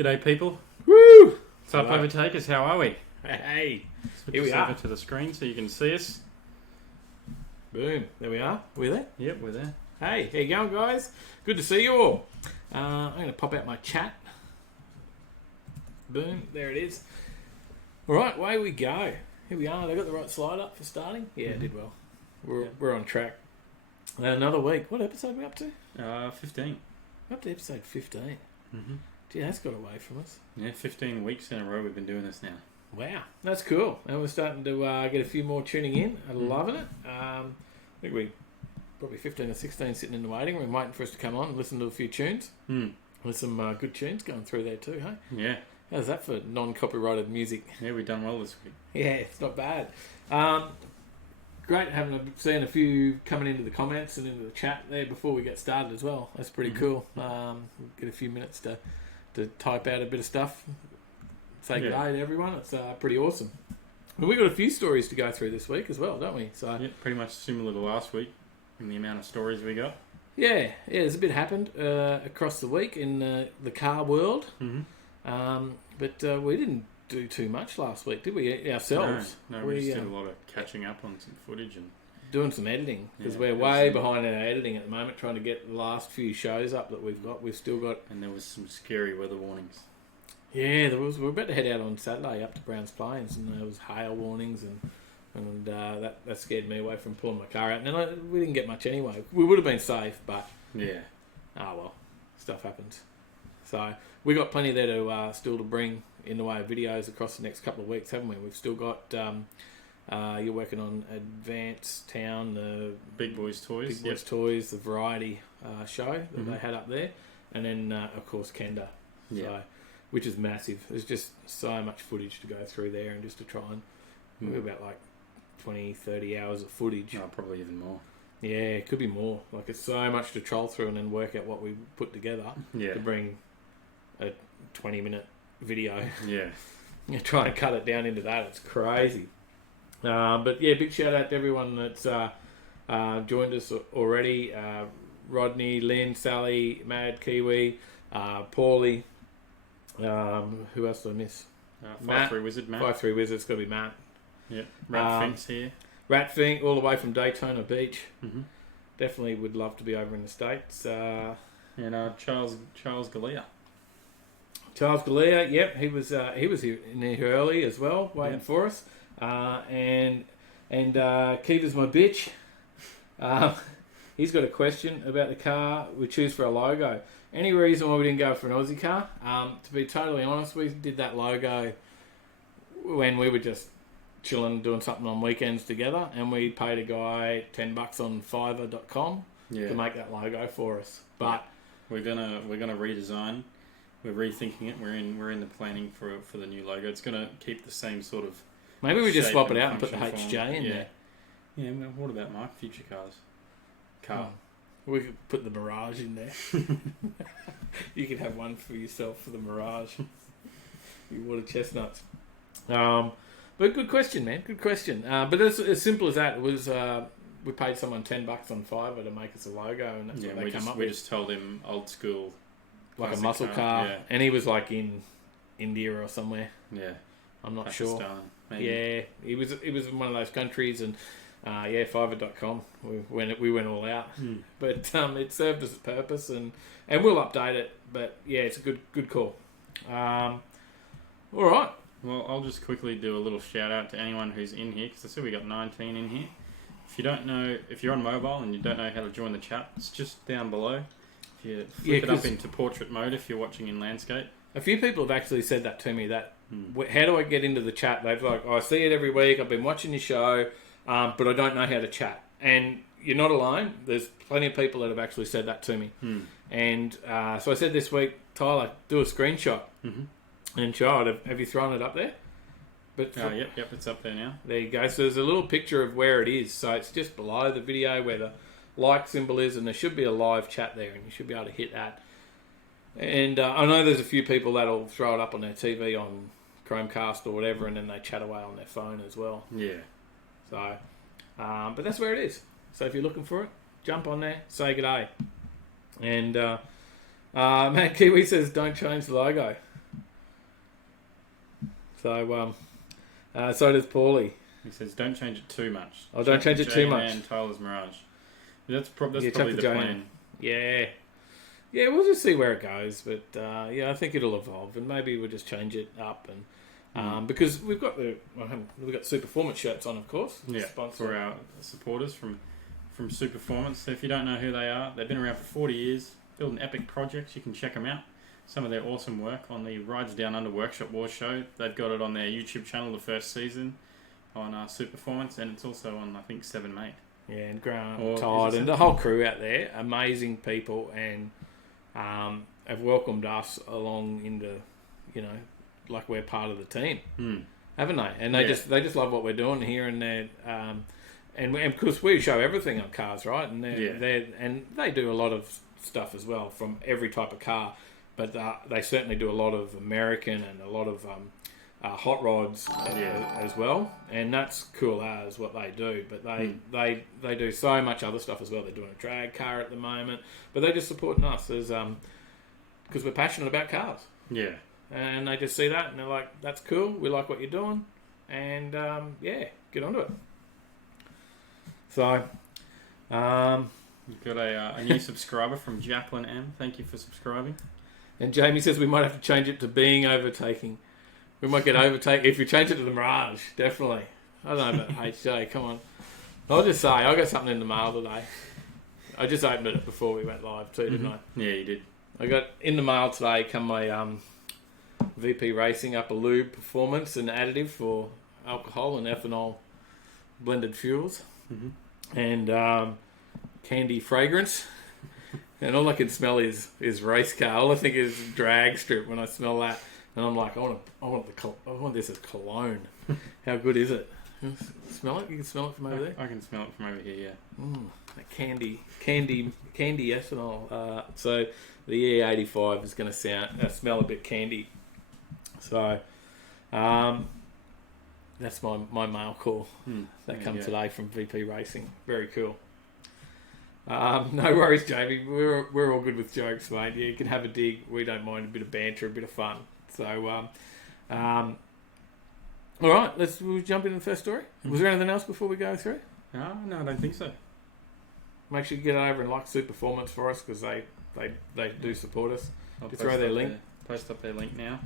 G'day, people. Woo! What's up, Overtakers? How are we? Hey, Switch here we this are. over to the screen so you can see us. Boom. There we are. Are we there? Yep, we're there. Hey, how you going, guys? Good to see you all. I'm going to pop out my chat. Boom. There it is. All right, away we go. Here we are. They got the right slide up for starting? Yeah, did well. We're on track. Another week. What episode are we up to? 15. We're up to episode 15. Mm-hmm. Gee, that's got away from us. Yeah, 15 weeks in a row we've been doing this now. Wow, that's cool. And we're starting to get a few more tuning in. I'm loving it. I think we probably 15 or 16 sitting in the waiting room waiting for us to come on and listen to a few tunes. There's some good tunes going through there too, hey? Yeah. How's that for non-copyrighted music? Yeah, we've done well this week. Yeah, it's not bad. Great seeing a few coming into the comments and into the chat there before we get started as well. That's pretty cool. We'll get a few minutes to type out a bit of stuff. Say good day to everyone. It's pretty awesome. Well, we've got a few stories to go through this week as well, don't we? So yeah, pretty much similar to last week in the amount of stories we got. Yeah, there's a bit happened across the week in the car world. But we didn't do too much last week, did we? Ourselves. No, we just did a lot of catching up on some footage and doing some editing because we're way behind in our editing at the moment, trying to get the last few shows up that we've got. We've still got. And there was some scary weather warnings. Yeah, there was. We were about to head out on Saturday up to Browns Plains, and there was hail warnings, and that scared me away from pulling my car out. And we didn't get much anyway. We would have been safe, but yeah, well, stuff happens. So we got plenty there to still to bring in the way of videos across the next couple of weeks, haven't we? We've still got. You're working on Advance Town, the Big Boys Toys, Toys, the variety show that they had up there, and then of course Kenda. Yeah. So, which is massive. There's just so much footage to go through there and just to try and we're about like 20, 30 hours of footage. No, probably even more. Yeah, it could be more. Like it's so much to troll through and then work out what we put together to bring a 20-minute video. Yeah. You try and cut it down into that. It's crazy. But yeah, big shout out to everyone that's joined us already. Rodney, Lynn, Sally, Mad, Kiwi, Paulie. Who else did I miss? 5-3 Wizard, Matt. 5-3 Wizard, it's got to be Matt. Yeah, Rat Fink's here. Rat Fink, all the way from Daytona Beach. Definitely would love to be over in the States. And Charles Galea. Charles Galea, yep, he was here in here early as well, waiting for us. And Kiva's my bitch. He's got a question about the car we choose for a logo. Any reason why we didn't go for an Aussie car? To be totally honest, we did that logo when we were just chilling, doing something on weekends together, and we paid a guy $10 on Fiverr.com to make that logo for us. But we're gonna redesign. We're rethinking it. We're in the planning for the new logo. It's gonna keep the same sort of. Maybe we just swap it out and put the HJ in there. Yeah. Well, what about my future cars? We could put the Mirage in there. You could have one for yourself for the Mirage. You water chestnuts. But good question, man. Good question. But as simple as that, it was we paid someone $10 on Fiverr to make us a logo, and that's what they come up with. We just told him old school, like a muscle car, and he was like in India or somewhere. Yeah, I'm not Pakistan, sure. Maybe. Yeah, he was in one of those countries, and Fiverr.com. We went all out, but it served its purpose, and we'll update it. But yeah, it's a good call. All right. Well, I'll just quickly do a little shout out to anyone who's in here, because I see we got 19 in here. If you don't know, if you're on mobile and you don't know how to join the chat, it's just down below. If you flip it up into portrait mode, if you're watching in landscape. A few people have actually said that to me. That how do I get into the chat? They've like, I see it every week. I've been watching your show, but I don't know how to chat. And you're not alone. There's plenty of people that have actually said that to me. And so I said this week, Tyler, do a screenshot. And child, have you thrown it up there? But yep, it's up there now. There you go. So there's a little picture of where it is. So it's just below the video where the like symbol is, and there should be a live chat there, and you should be able to hit that. And I know there's a few people that'll throw it up on their TV on Chromecast or whatever, and then they chat away on their phone as well. Yeah. So, but that's where it is. So if you're looking for it, jump on there, say good day. And Matt Kiwi says, don't change the logo. So so does Paulie. He says, don't change it too much. Oh, don't change it too much. And Tyler's Mirage. That's probably the J-Man. plan. Yeah. Yeah, we'll just see where it goes. But, I think it'll evolve. And maybe we'll just change it up. And because we've got Superformance shirts on, of course. Yeah, for our supporters from Superformance. So if you don't know who they are, they've been around for 40 years, building epic projects. You can check them out. Some of their awesome work on the Rides Down Under Workshop Wars show. They've got it on their YouTube channel the first season on Superformance, and it's also on, I think, 7 Mate. Yeah, and Grant, Todd, and the whole crew out there. Amazing people, and have welcomed us along into, like we're part of the team, haven't they? And they just love what we're doing here, and and because we show everything on cars, right? And they do a lot of stuff as well from every type of car, but they certainly do a lot of American and a lot of hot rods as well, and that's cool as what they do. But they do so much other stuff as well. They're doing a drag car at the moment, but they're just supporting us as because we're passionate about cars. Yeah, and they just see that and they're like, "That's cool. We like what you're doing," and get onto it. So, we've got a new subscriber from Jacqueline M. Thank you for subscribing. And Jamie says we might have to change it to being overtaking. We might get overtaken if you change it to the Mirage, definitely. I don't know about HJ, come on. I'll just say, I got something in the mail today. I just opened it before we went live too, didn't I? Yeah, you did. I got in the mail today, come my VP Racing Upper Lube Performance and additive for alcohol and ethanol blended fuels. And candy fragrance. And all I can smell is race car. All I think is drag strip when I smell that. And I'm like, I want this as cologne. How good is it? Smell it? You can smell it from over there? I can smell it from over here, yeah. That candy ethanol. So the E85 is going to smell a bit candy. So that's my mail call that come today from VP Racing. Very cool. No worries, Jamie. We're all good with jokes, mate. Yeah, you can have a dig. We don't mind a bit of banter, a bit of fun. So, all right, we'll jump into the first story. Was there anything else before we go through? No, I don't think so. Make sure you get over and like Superformance for us because they do support us. I'll throw their link. Post up their link now.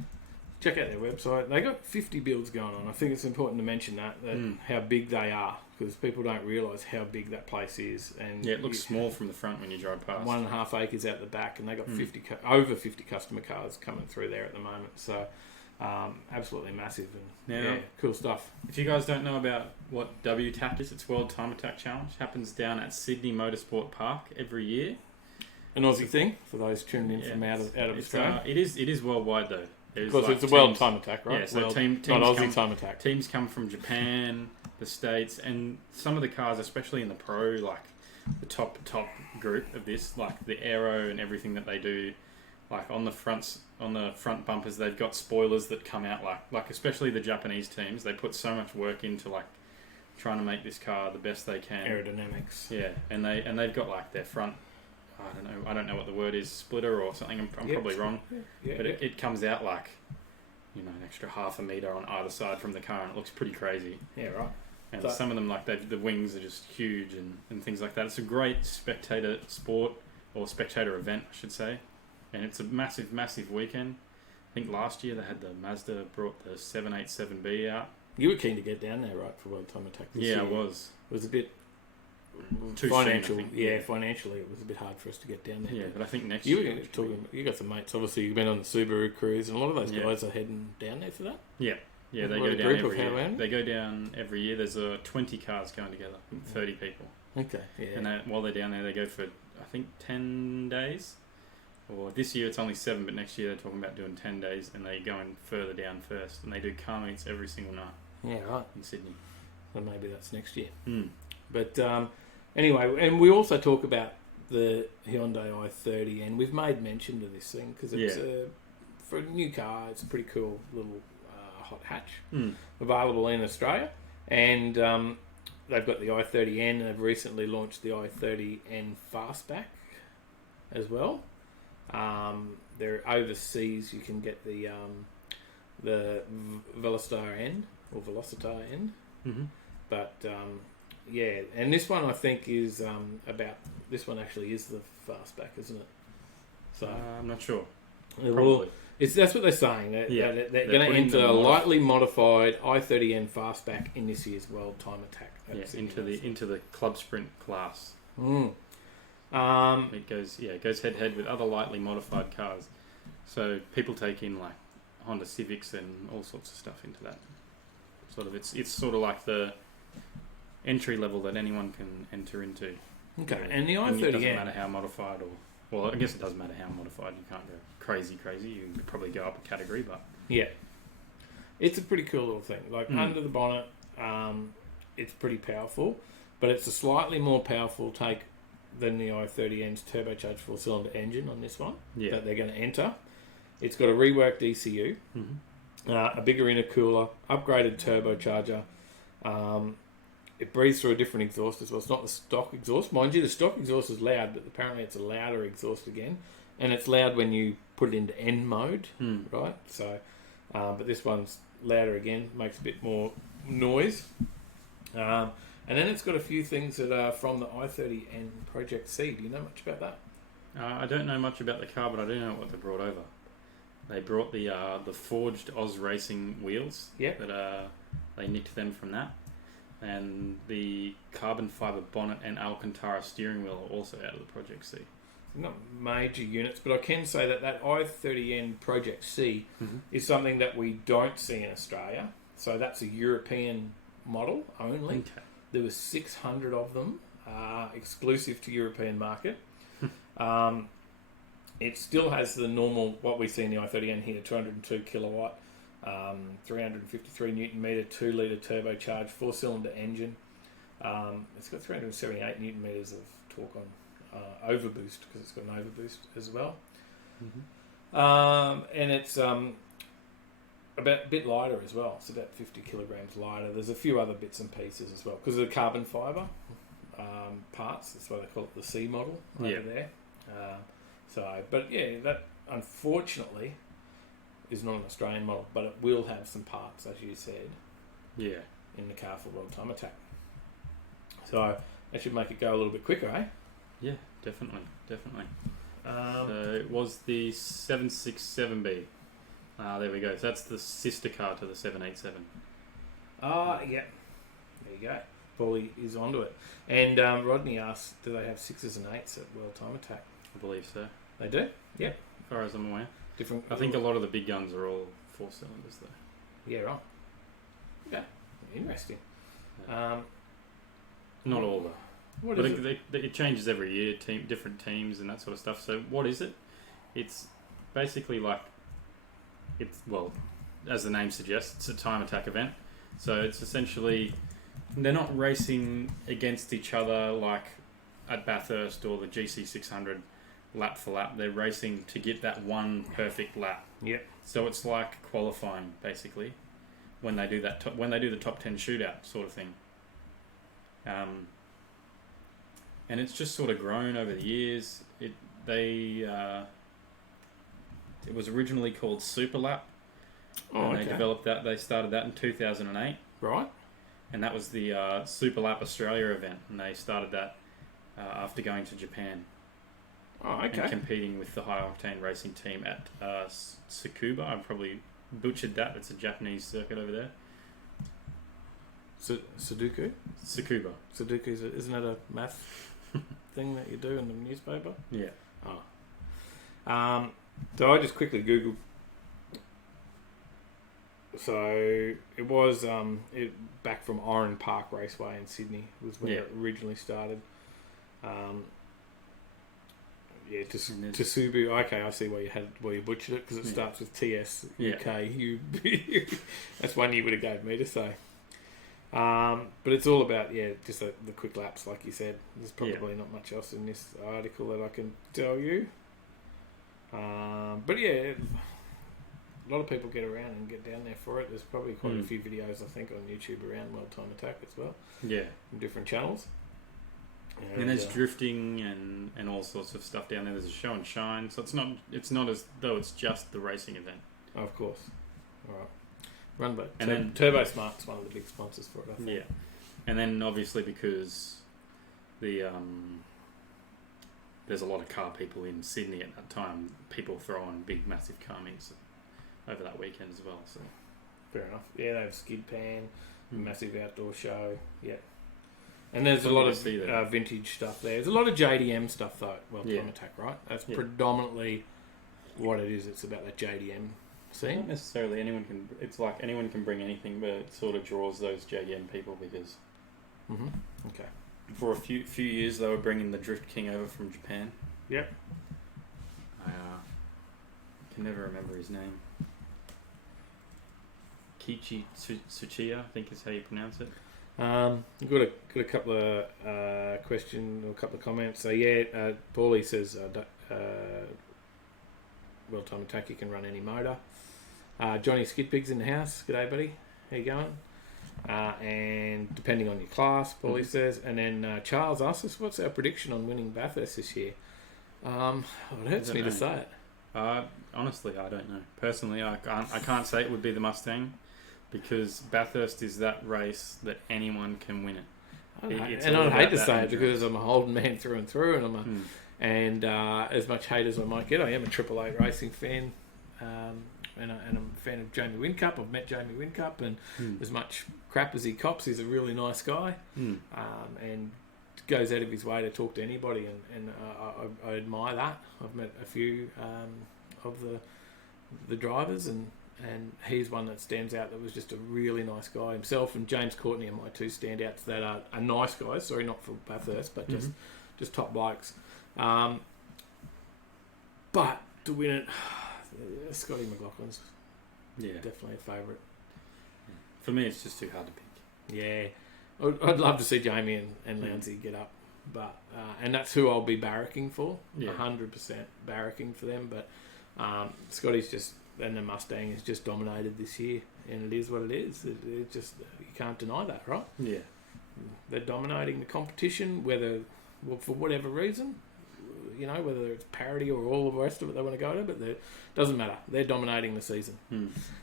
Check out their website. They got 50 builds going on. I think it's important to mention that how big they are because people don't realise how big that place is. And it looks small from the front when you drive past. 1.5 acres out the back, and they got over 50 customer cars coming through there at the moment. So absolutely massive and cool stuff. If you guys don't know about what WTAC is, it's World Time Attack Challenge. Happens down at Sydney Motorsport Park every year. An Aussie thing for those tuning in from out of Australia. It is worldwide though. Because it's a world time attack, right? Yeah, so not Aussie time attack. Teams come from Japan, the States, and some of the cars, especially in the pro, like the top group of this, like the aero and everything that they do, like on the front bumpers, they've got spoilers that come out like especially the Japanese teams, they put so much work into like trying to make this car the best they can. Aerodynamics. Yeah, and they've got like their front. I don't know what the word is, splitter or something. I'm probably wrong, but it comes out like, an extra half a metre on either side from the car, and it looks pretty crazy. Yeah, right. And some of them, like the wings are just huge and things like that. It's a great spectator sport or spectator event, I should say, and it's a massive, massive weekend. I think last year they had the Mazda brought the 787B out. You were keen to get down there, right, for World Time Attack this year. I was. It was a bit too financial. soon, I think. Financially, it was a bit hard for us to get down there. Yeah, but I think next year you got some mates. Obviously, you've been on the Subaru cruise, and a lot of those guys are heading down there for that. Yeah, they go down every year. They go down every year. There's 20 cars going together, 30 people. Okay, yeah. And while they're down there, they go for I think 10 days. Or this year it's only 7, but next year they're talking about doing 10 days, and they're going further down first, and they do car meets every single night. Yeah, right. In Sydney. Well, maybe that's next year. But anyway, and we also talk about the Hyundai i30, and we've made mention to this thing because it's for a new car. It's a pretty cool little hot hatch available in Australia, and they've got the i30N, and they've recently launched the i30N Fastback as well. They're overseas. You can get the Velocitar N or Velocitar N. Mm-hmm. But yeah, and this one I think is about. This one actually is the fastback, isn't it? So I'm not sure. well, that's what they're saying. They're going to enter a lightly modified i30N fastback in this year's World Time Attack. That's into the club sprint class. It goes head to head with other lightly modified cars. So people take in like Honda Civics and all sorts of stuff into that. Sort of, it's sort of like the entry level that anyone can enter into. Okay, and the i30N... It doesn't matter how modified well, I guess it doesn't matter how modified. You can't go crazy. You can probably go up a category, but... Yeah. It's a pretty cool little thing. Like, under the bonnet, it's pretty powerful, but it's a slightly more powerful take than the i30N's turbocharged four-cylinder engine on this one that they're going to enter. It's got a reworked ECU, a bigger intercooler, upgraded turbocharger. It breathes through a different exhaust as well. It's not the stock exhaust. Mind you, the stock exhaust is loud, but apparently it's a louder exhaust again. And it's loud when you put it into N mode, right? So, but this one's louder again, makes a bit more noise. And then it's got a few things that are from the i30N Project C. Do you know much about that? I don't know much about the car, but I do know what they brought over. They brought the forged Oz Racing wheels. Yeah. That they nicked them from that. And the carbon fibre bonnet and Alcantara steering wheel are also out of the Project C. Not major units, but I can say that i30N Project C is something that we don't see in Australia. So that's a European model only. Okay. There were 600 of them, exclusive to European market. It still has the normal, what we see in the i30N here, 202 kilowatt, 353 newton meter, 2 litre turbocharged, 4-cylinder engine. It's got 378 newton meters of torque on overboost, because it's got an overboost as well. And it's a bit lighter as well. It's about 50 kilograms lighter. There's a few other bits and pieces as well, because of the carbon fibre parts. That's why they call it the C model over there. But yeah, that unfortunately is not an Australian model, but it will have some parts, as you said, in the car for World Time Attack. So that should make it go a little bit quicker, eh? Yeah, definitely. So it was the 767B. There we go. So that's the sister car to the 787. Yeah. There you go. Paulie is onto it. And Rodney asked, do they have 6s and 8s at World Time Attack? I believe so. They do? Yep. As far as I'm aware. Different. I think a lot of the big guns are all 4 cylinders, though. Yeah, right. Yeah. Interesting. Not all, though. What but is it? It changes every year, different teams and that sort of stuff. So what is it? It's basically like, as the name suggests, it's a time attack event. So it's essentially, they're not racing against each other like at Bathurst or the GC600 lap for lap. They're racing to get that one perfect lap. Yep. So it's like qualifying, basically, when they do that. When they do the top 10 shootout sort of thing. And it's just sort of grown over the years. It was originally called Super Lap. And they developed that. They started that in 2008. Right. And that was the Super Lap Australia event. And they started that after going to Japan. Oh, okay. And competing with the high octane racing team at Tsukuba. I probably butchered that. It's a Japanese circuit over there. Sudoku? Tsukuba. Sudoku, isn't that a math thing that you do in the newspaper? Yeah. Oh. So I just quickly Googled. So it was back from Oran Park Raceway in Sydney was where it originally started. Tsubu. Okay, I see where you butchered it, because it starts with TS UK. That's one you would have gave me to say. But it's all about just the quick laps, like you said. There's probably not much else in this article that I can tell you. But yeah, a lot of people get around and get down there for it. There's probably quite a few videos, I think, on YouTube around World Time Attack as well. Yeah, from different channels. And there's drifting and all sorts of stuff down there. There's a show and shine, so it's not as though it's just the racing event. Of course. All right. Run by And then Turbo Smart's one of the big sponsors for it, I think. Yeah, and then obviously because the there's a lot of car people in Sydney at that time, people throw on big massive car meets over that weekend as well. So fair enough. Yeah, they have Skid Pan, massive outdoor show. Yeah. And there's a lot of vintage stuff there. There's a lot of JDM stuff though. Well, Time Attack, right? That's predominantly what it is. It's about that JDM scene. Not necessarily anyone can. It's like anyone can bring anything, but it sort of draws those JDM people because. Okay. For a few years, they were bringing the Drift King over from Japan. Yep. I can never remember his name. Kichi Tsuchiya, I think is how you pronounce it. Got a couple of questions or a couple of comments. So Paulie says, well, Time Attack, you can run any motor. Johnny Skidpig's in the house. G'day, buddy. How you going? And depending on your class, Paulie says. And then Charles asks us, what's our prediction on winning Bathurst this year? It hurts me to say it. Honestly, I don't know. Personally, I can't say it would be the Mustang because Bathurst is that race that anyone can win it. I'd hate to say it because I'm a Holden man through and through, and as much hate as I might get, I am a Triple Eight racing fan. And I'm a fan of Jamie Whincup. I've met Jamie Whincup, and as much crap as he cops, he's a really nice guy, and goes out of his way to talk to anybody, and I admire that. I've met a few of the drivers, and he's one that stands out that was just a really nice guy himself, and James Courtney are my two standouts that are nice guys, sorry, not for Bathurst, but just top blokes. But to win it, Scotty McLaughlin's definitely a favourite. For me, it's just too hard to pick. Yeah, I'd love to see Jamie and Lounsey get up, but and that's who I'll be barracking for. 100% barracking for them. But Scotty's just, and the Mustang has just dominated this year, and it is what it is. It just, you can't deny that, right? Yeah, they're dominating the competition, for whatever reason. You know, whether it's parity or all the rest of it they want to go to, but it doesn't matter. They're dominating the season.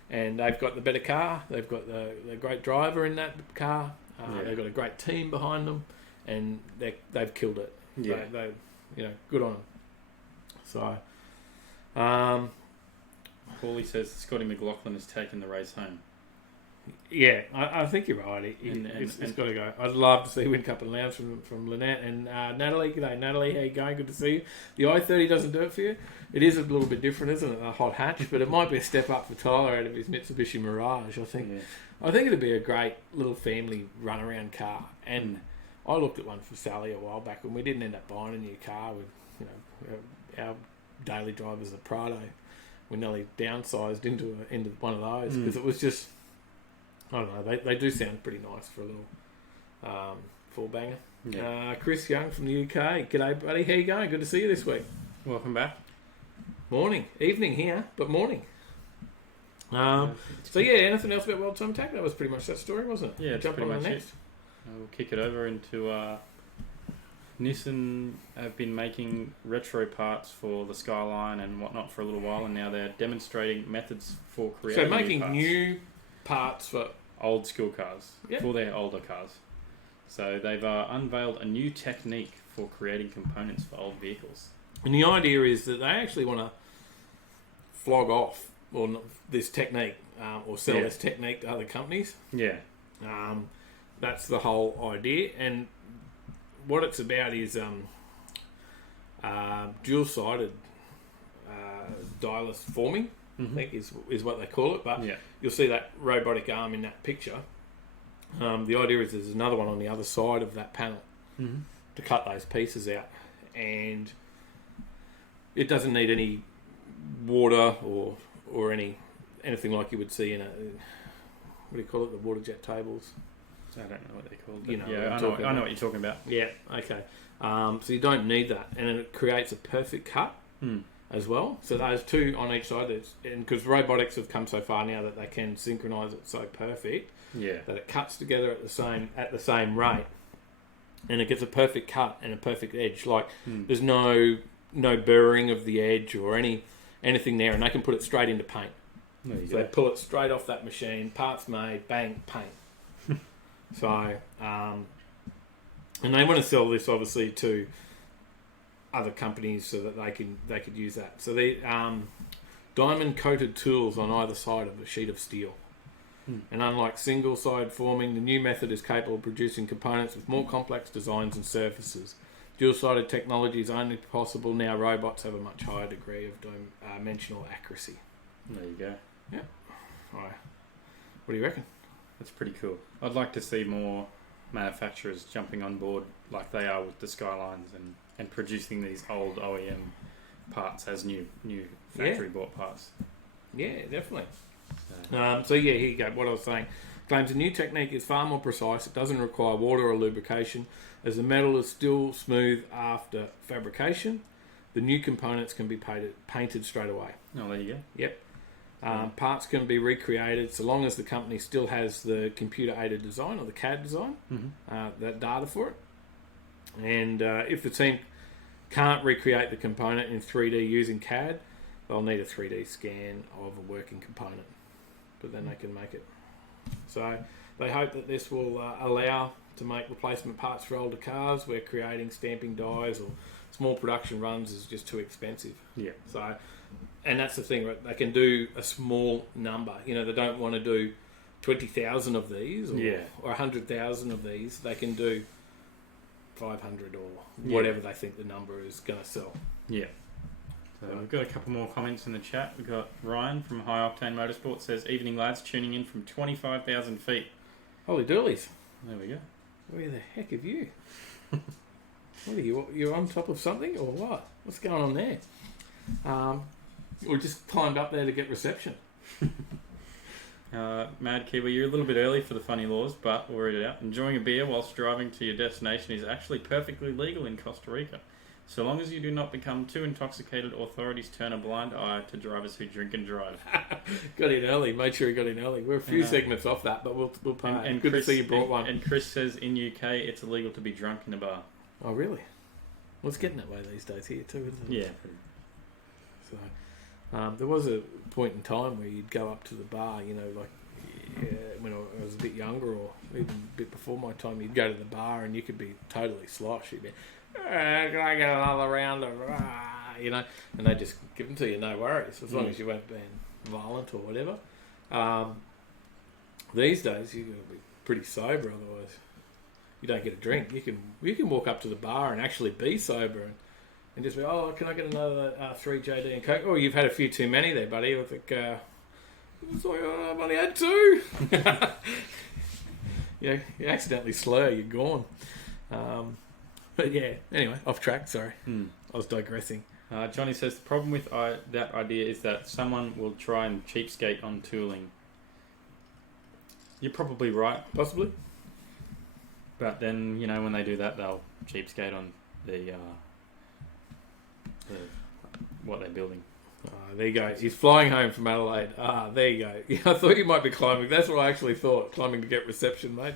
And they've got the better car. They've got the great driver in that car. They've got a great team behind them, and they've killed it. Yeah. They good on them. So, Paulie says Scotty McLaughlin has taken the race home. Yeah, I think you're right. It's got to go. I'd love to see Whincup and Lounge from Lynette and Natalie. G'day, Natalie. How you going? Good to see you. The i30 doesn't do it for you. It is a little bit different, isn't it? A hot hatch, but it might be a step up for Tyler out of his Mitsubishi Mirage. I think it'd be a great little family runaround car. And I looked at one for Sally a while back, and we didn't end up buying a new car. With our daily drive is a Prado. We nearly downsized into one of those because it was just. I don't know. They do sound pretty nice for a little four banger. Yeah. Chris Young from the UK. G'day, buddy. How you going? Good to see you this week. Welcome back. Morning, evening here, but morning. Anything else about World Time Attack? That was pretty much that story, wasn't it? Yeah, jump on the next. We'll kick it over into Nissan have been making retro parts for the Skyline and whatnot for a little while, and now they're demonstrating methods for creating. So making new parts for old school cars, for their older cars. So they've unveiled a new technique for creating components for old vehicles. And the idea is that they actually want to flog off this technique or sell this technique to other companies. Yeah. That's the whole idea. And what it's about is dual-sided dialless forming. I think is what they call it, but you'll see that robotic arm in that picture. The idea is there's another one on the other side of that panel to cut those pieces out, and it doesn't need any water or anything like you would see in a, what do you call it, the water jet tables. I don't know what they're called. I know what you're talking about. Yeah, okay. So you don't need that, and it creates a perfect cut. As well, so those two on each side, and because robotics have come so far now that they can synchronise it so perfect, that it cuts together at the same rate, and it gets a perfect cut and a perfect edge. Like there's no burring of the edge or anything there, and they can put it straight into paint. There you So go. they pull it straight off that machine, parts made, bang, paint. So, and they want to sell this obviously to other companies so that they could use that. So they diamond coated tools on either side of a sheet of steel. And unlike single side forming, the new method is capable of producing components with more complex designs and surfaces. Dual sided technology is only possible now. Robots have a much higher degree of dimensional accuracy. There you go. Yeah. All right. What do you reckon? That's pretty cool. I'd like to see more manufacturers jumping on board like they are with the Skylines and producing these old OEM parts as new factory bought parts. Yeah, definitely. So here you go. What I was saying. Claims a new technique is far more precise. It doesn't require water or lubrication, as the metal is still smooth after fabrication. The new components can be painted straight away. Oh, there you go. Yep. Parts can be recreated so long as the company still has the computer-aided design or the CAD design, that data for it. And if the team can't recreate the component in 3D using CAD, they'll need a 3D scan of a working component, but then they can make it. So they hope that this will allow to make replacement parts for older cars where creating stamping dies or small production runs is just too expensive. Yeah. So, and that's the thing, right? They can do a small number. You know, they don't want to do 20,000 of these or 100,000 of these. They can do 500 or whatever they think the number is going to sell. Yeah. So we've got a couple more comments in the chat. We've got Ryan from High Octane Motorsport says, "Evening lads, tuning in from 25,000 feet." Holy doolies. There we go. Where the heck have you? What are you? You're on top of something or what? What's going on there? We just climbed up there to get reception. Mad Kiwi, you're a little bit early for the funny laws, but we'll read it out. Enjoying a beer whilst driving to your destination is actually perfectly legal in Costa Rica. So long as you do not become too intoxicated, authorities turn a blind eye to drivers who drink and drive. Got in early. Made sure he got in early. We're a few segments off that, but we'll pay. And good Chris, to see you brought one. And Chris says in UK it's illegal to be drunk in a bar. Oh, really? Well, it's getting that way these days here too, isn't it? Yeah. So, there was a point in time where you'd go up to the bar, you know, like when I was a bit younger or even a bit before my time, you'd go to the bar and you could be totally slosh. You'd be, can I get another round of, you know, and they just give them to you, no worries, as long as you weren't being violent or whatever. These days, you've got to be pretty sober, otherwise you don't get a drink. You can walk up to the bar and actually be sober and just be, oh, can I get another 3 JD and Coke? Oh, you've had a few too many there, buddy. I think it's like, oh, I've only had 2. Yeah, you accidentally slur, you're gone. But yeah, anyway, off track, sorry. I was digressing. Johnny says the problem with that idea is that someone will try and cheapskate on tooling. You're probably right. Possibly. But then, you know, when they do that, they'll cheapskate on the what they're building. There you go. He's flying home from Adelaide. There you go. Yeah, I thought you might be climbing. That's what I actually thought. Climbing to get reception, mate.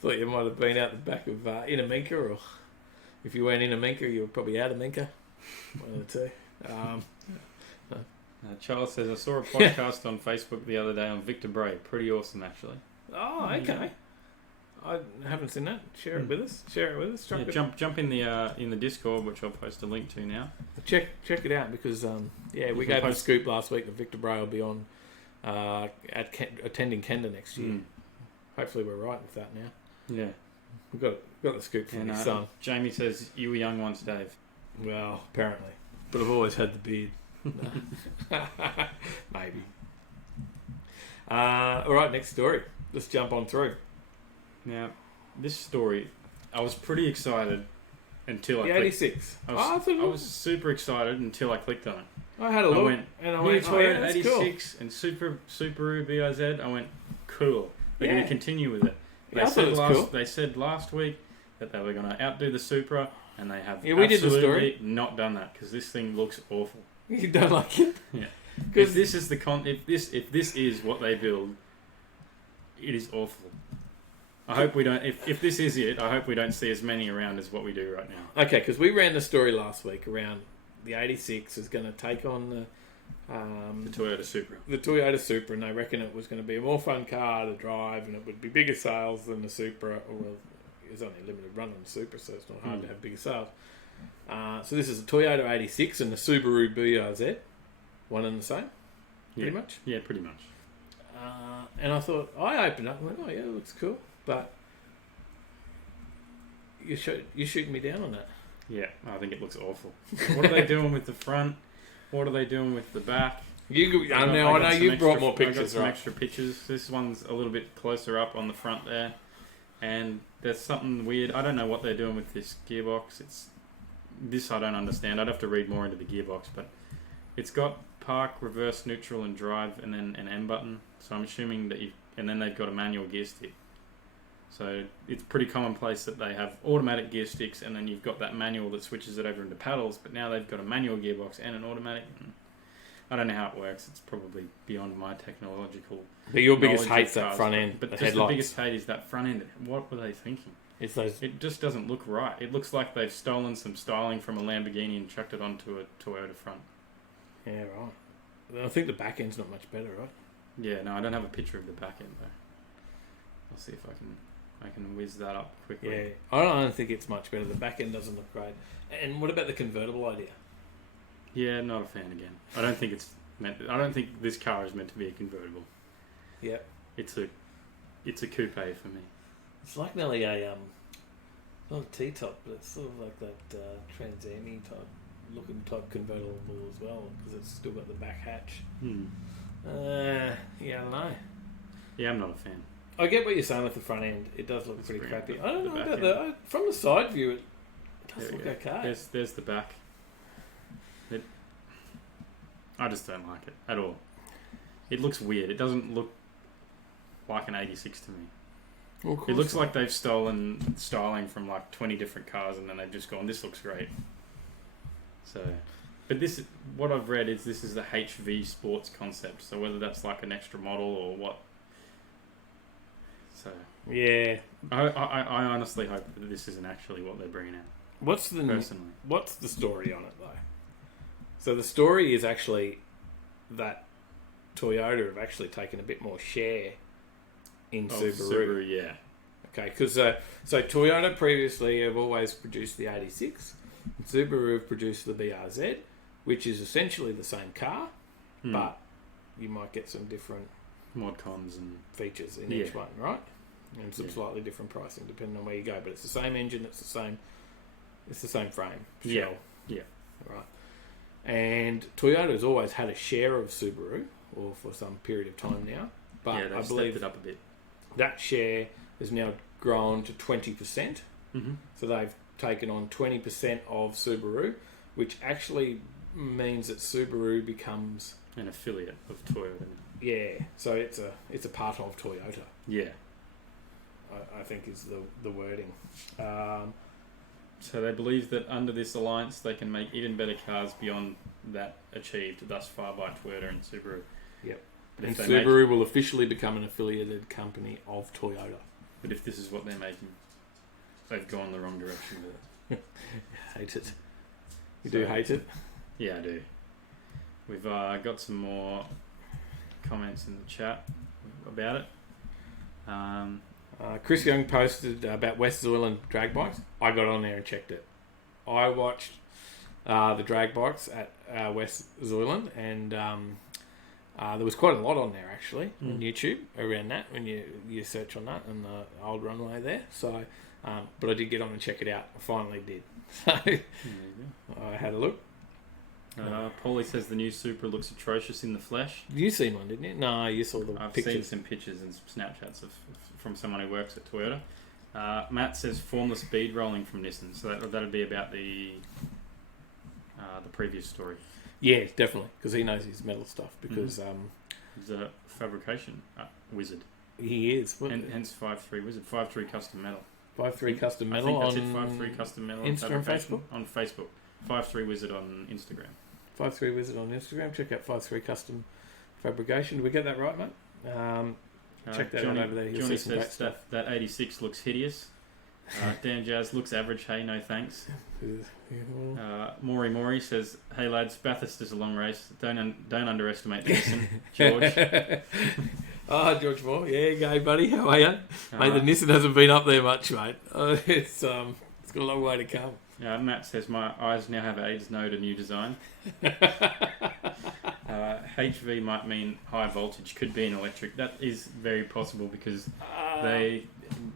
Thought you might have been out the back of Inaminka, or if you weren't Inaminka, you were probably out of Minka. One of the two. Charles says, I saw a podcast on Facebook the other day on Victor Bray. Pretty awesome, actually. Oh, okay. I haven't seen that. Share it with us. Jump in the Discord, which I'll post a link to now. Check it out because we gave the scoop last week that Victor Bray will be on attending Kenda next year. Hopefully we're right with that now. Yeah, we've got the scoop from his son. Jamie says you were young once, Dave. Well, apparently, but I've always had the beard. Maybe. All right, next story. Let's jump on through. Now, this story, I was pretty excited until I clicked. 86. I was super excited until I clicked on it. I had a look and I went, Toyota 86 cool. And Subaru BIZ. I went, cool. They're going to continue with it. They said last week that they were going to outdo the Supra, and they have absolutely not done that because this thing looks awful. You don't like it? Yeah. If this is if this is what they build, it is awful. I hope we don't. If this is it, I hope we don't see as many around as what we do right now. Okay, because we ran the story last week around the 86 is going to take on The Toyota Supra. The Toyota Supra, and they reckon it was going to be a more fun car to drive, and it would be bigger sales than the Supra. Well, there's only a limited run on the Supra, so it's not hard to have bigger sales. So this is a Toyota 86 and the Subaru BRZ, one and the same, pretty much. Yeah, pretty much. And I thought, I opened up and went, oh yeah, it looks cool, but you're shooting me down on that. Yeah, I think it looks awful. What are they doing with the front? What are they doing with the back? I know you've brought more pictures, I got some right? extra pictures. This one's a little bit closer up on the front there, and there's something weird. I don't know what they're doing with this gearbox. This I don't understand. I'd have to read more into the gearbox, but it's got park, reverse, neutral, and drive, and then an M button. So I'm assuming that and then they've got a manual gear stick. So it's pretty commonplace that they have automatic gear sticks, and then you've got that manual that switches it over into paddles. But now they've got a manual gearbox and an automatic. And I don't know how it works. It's probably beyond my technological. But your biggest hate's that front end. But the just headlights. the biggest hate is that front end. What were they thinking? It's those. It just doesn't look right. It looks like they've stolen some styling from a Lamborghini and chucked it onto a Toyota front. Yeah, right. I think the back end's not much better, right? Yeah, no, I don't have a picture of the back end though. I'll see if I can whiz that up quickly. Yeah, I don't think it's much better. The back end doesn't look great. And what about the convertible idea? Yeah, not a fan again. I don't think it's meant. I don't think this car is meant to be a convertible. Yeah, it's a coupe for me. It's like nearly a not a T-top, but it's sort of like that Trans Am type convertible as well, because it's still got the back hatch. Yeah, I don't know. Yeah, I'm not a fan. I get what you're saying with the front end. It does look pretty crappy. I don't know about end. from the side view. It does look okay. There's the back. I just don't like it at all. It looks weird. It doesn't look like an 86 to me. Well, it looks like they've stolen styling from like 20 different cars, and then they've just gone, this looks great. So, but what I've read is this is the HV sports concept. So whether that's like an extra model or what. So yeah, I honestly hope that this isn't actually what they're bringing out. What's the story on it though? So the story is actually that Toyota have actually taken a bit more share in Subaru. Yeah. Okay, because so Toyota previously have always produced the 86, and Subaru have produced the BRZ, which is essentially the same car, but you might get some different mod cons and features in each one, right? And some slightly different pricing depending on where you go, but it's the same engine, it's the same frame. Yeah. Right. And Toyota's always had a share of Subaru, or for some period of time now. But I believe stepped it up a bit. That share has now grown to 20%. Mm-hmm. So they've taken on 20% of Subaru, which actually means that Subaru becomes an affiliate of Toyota. Yeah, so it's a part of Toyota. Yeah, I think is the wording. So they believe that under this alliance, they can make even better cars beyond that achieved thus far by Toyota and Subaru. Yep. And Subaru will officially become an affiliated company of Toyota. But if this is what they're making, they've gone the wrong direction with it. Hate it. You do hate it? Yeah, I do. We've got some more comments in the chat about it. Chris Young posted about West Zealand drag bikes. I got on there and checked it. I watched the drag bikes at West Zealand, and there was quite a lot on there actually on YouTube around that when you search on that and the old runway there. So, but I did get on and check it out. I finally did. So I had a look. Paulie says the new Supra looks atrocious in the flesh. You seen one, didn't you? No, you saw the pictures. I've seen some pictures and some Snapchats from someone who works at Toyota. Matt says formless speed rolling from Nissan, so that'd be about the previous story. Yeah, definitely, because he knows his metal stuff. Because he's a fabrication wizard. He is, hence 5.3 wizard, 5.3 custom metal. 5.3 custom metal. I think that's it. 5.3 custom metal Instagram, Facebook. On Facebook. 5.3 wizard on Instagram. 5.3 wizard on Instagram. Check out 5.3 custom fabrication. Did we get that right, mate? Check that out over there. Johnny says that 86 looks hideous. Dan Jazz looks average. Hey, no thanks. Maury says, "Hey lads, Bathurst is a long race. Don't underestimate the Nissan." George. George Moore. Yeah, go buddy. How are you? Mate, the Nissan hasn't been up there much, mate. It's got a long way to come. Matt says, "My eyes now have AIDS. No to new design." HV might mean high voltage. Could be an electric. That is very possible because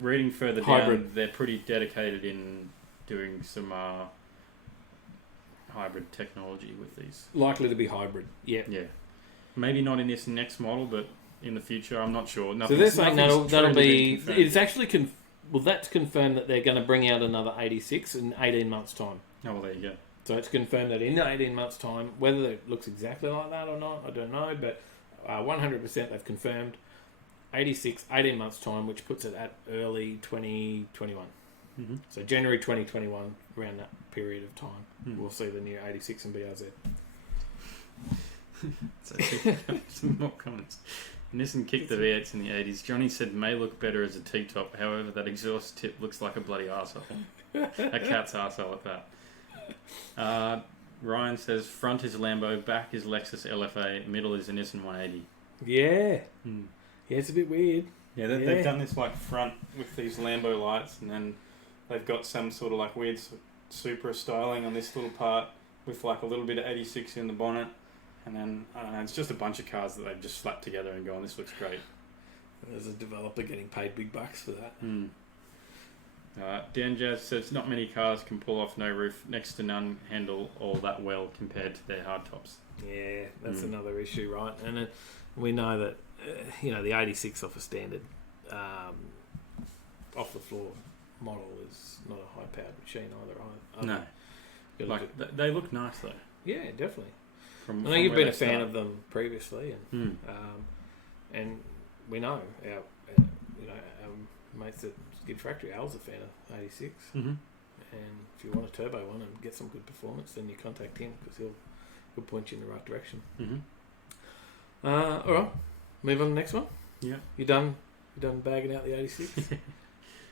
reading further hybrid. down, they're pretty dedicated in doing some hybrid technology with these. Likely to be hybrid. Yeah. Yeah. Maybe not in this next model, but in the future, I'm not sure. So they're saying that'll be. Confirmed. It's actually that's confirmed that they're going to bring out another 86 in 18 months' time. Oh, well, there you go. So it's confirmed that in 18 months' time, whether it looks exactly like that or not, I don't know, but 100% they've confirmed 86, 18 months' time, which puts it at early 2021. Mm-hmm. So January 2021, around that period of time, we'll see the new 86 and BRZ. So, some more comments. Nissan kicked the V8s in the 80s. Johnny said may look better as a T-top. However, that exhaust tip looks like a bloody arsehole. A cat's arsehole at that. Ryan says front is Lambo, back is Lexus LFA, middle is a Nissan 180. Yeah. Yeah, it's a bit weird. Yeah, they've done this like front with these Lambo lights, and then they've got some sort of like weird Supra styling on this little part with like a little bit of 86 in the bonnet. And then, I don't know, it's just a bunch of cars that they've just slapped together and gone, this looks great. There's a developer getting paid big bucks for that. Dan Jazz says, not many cars can pull off no roof, next to none handle all that well compared to their hardtops. Yeah, that's another issue, right? And we know that, the 86 off a standard, off the floor model is not a high-powered machine either. No. They look nice though. Yeah, definitely. I know From you've been a fan start. of them previously, and we know our mates at Skid Factory. Al's a fan of 86, and if you want a turbo one and get some good performance, then you contact him because he'll point you in the right direction. All right, move on to the next one. Yeah, you done bagging out the 86?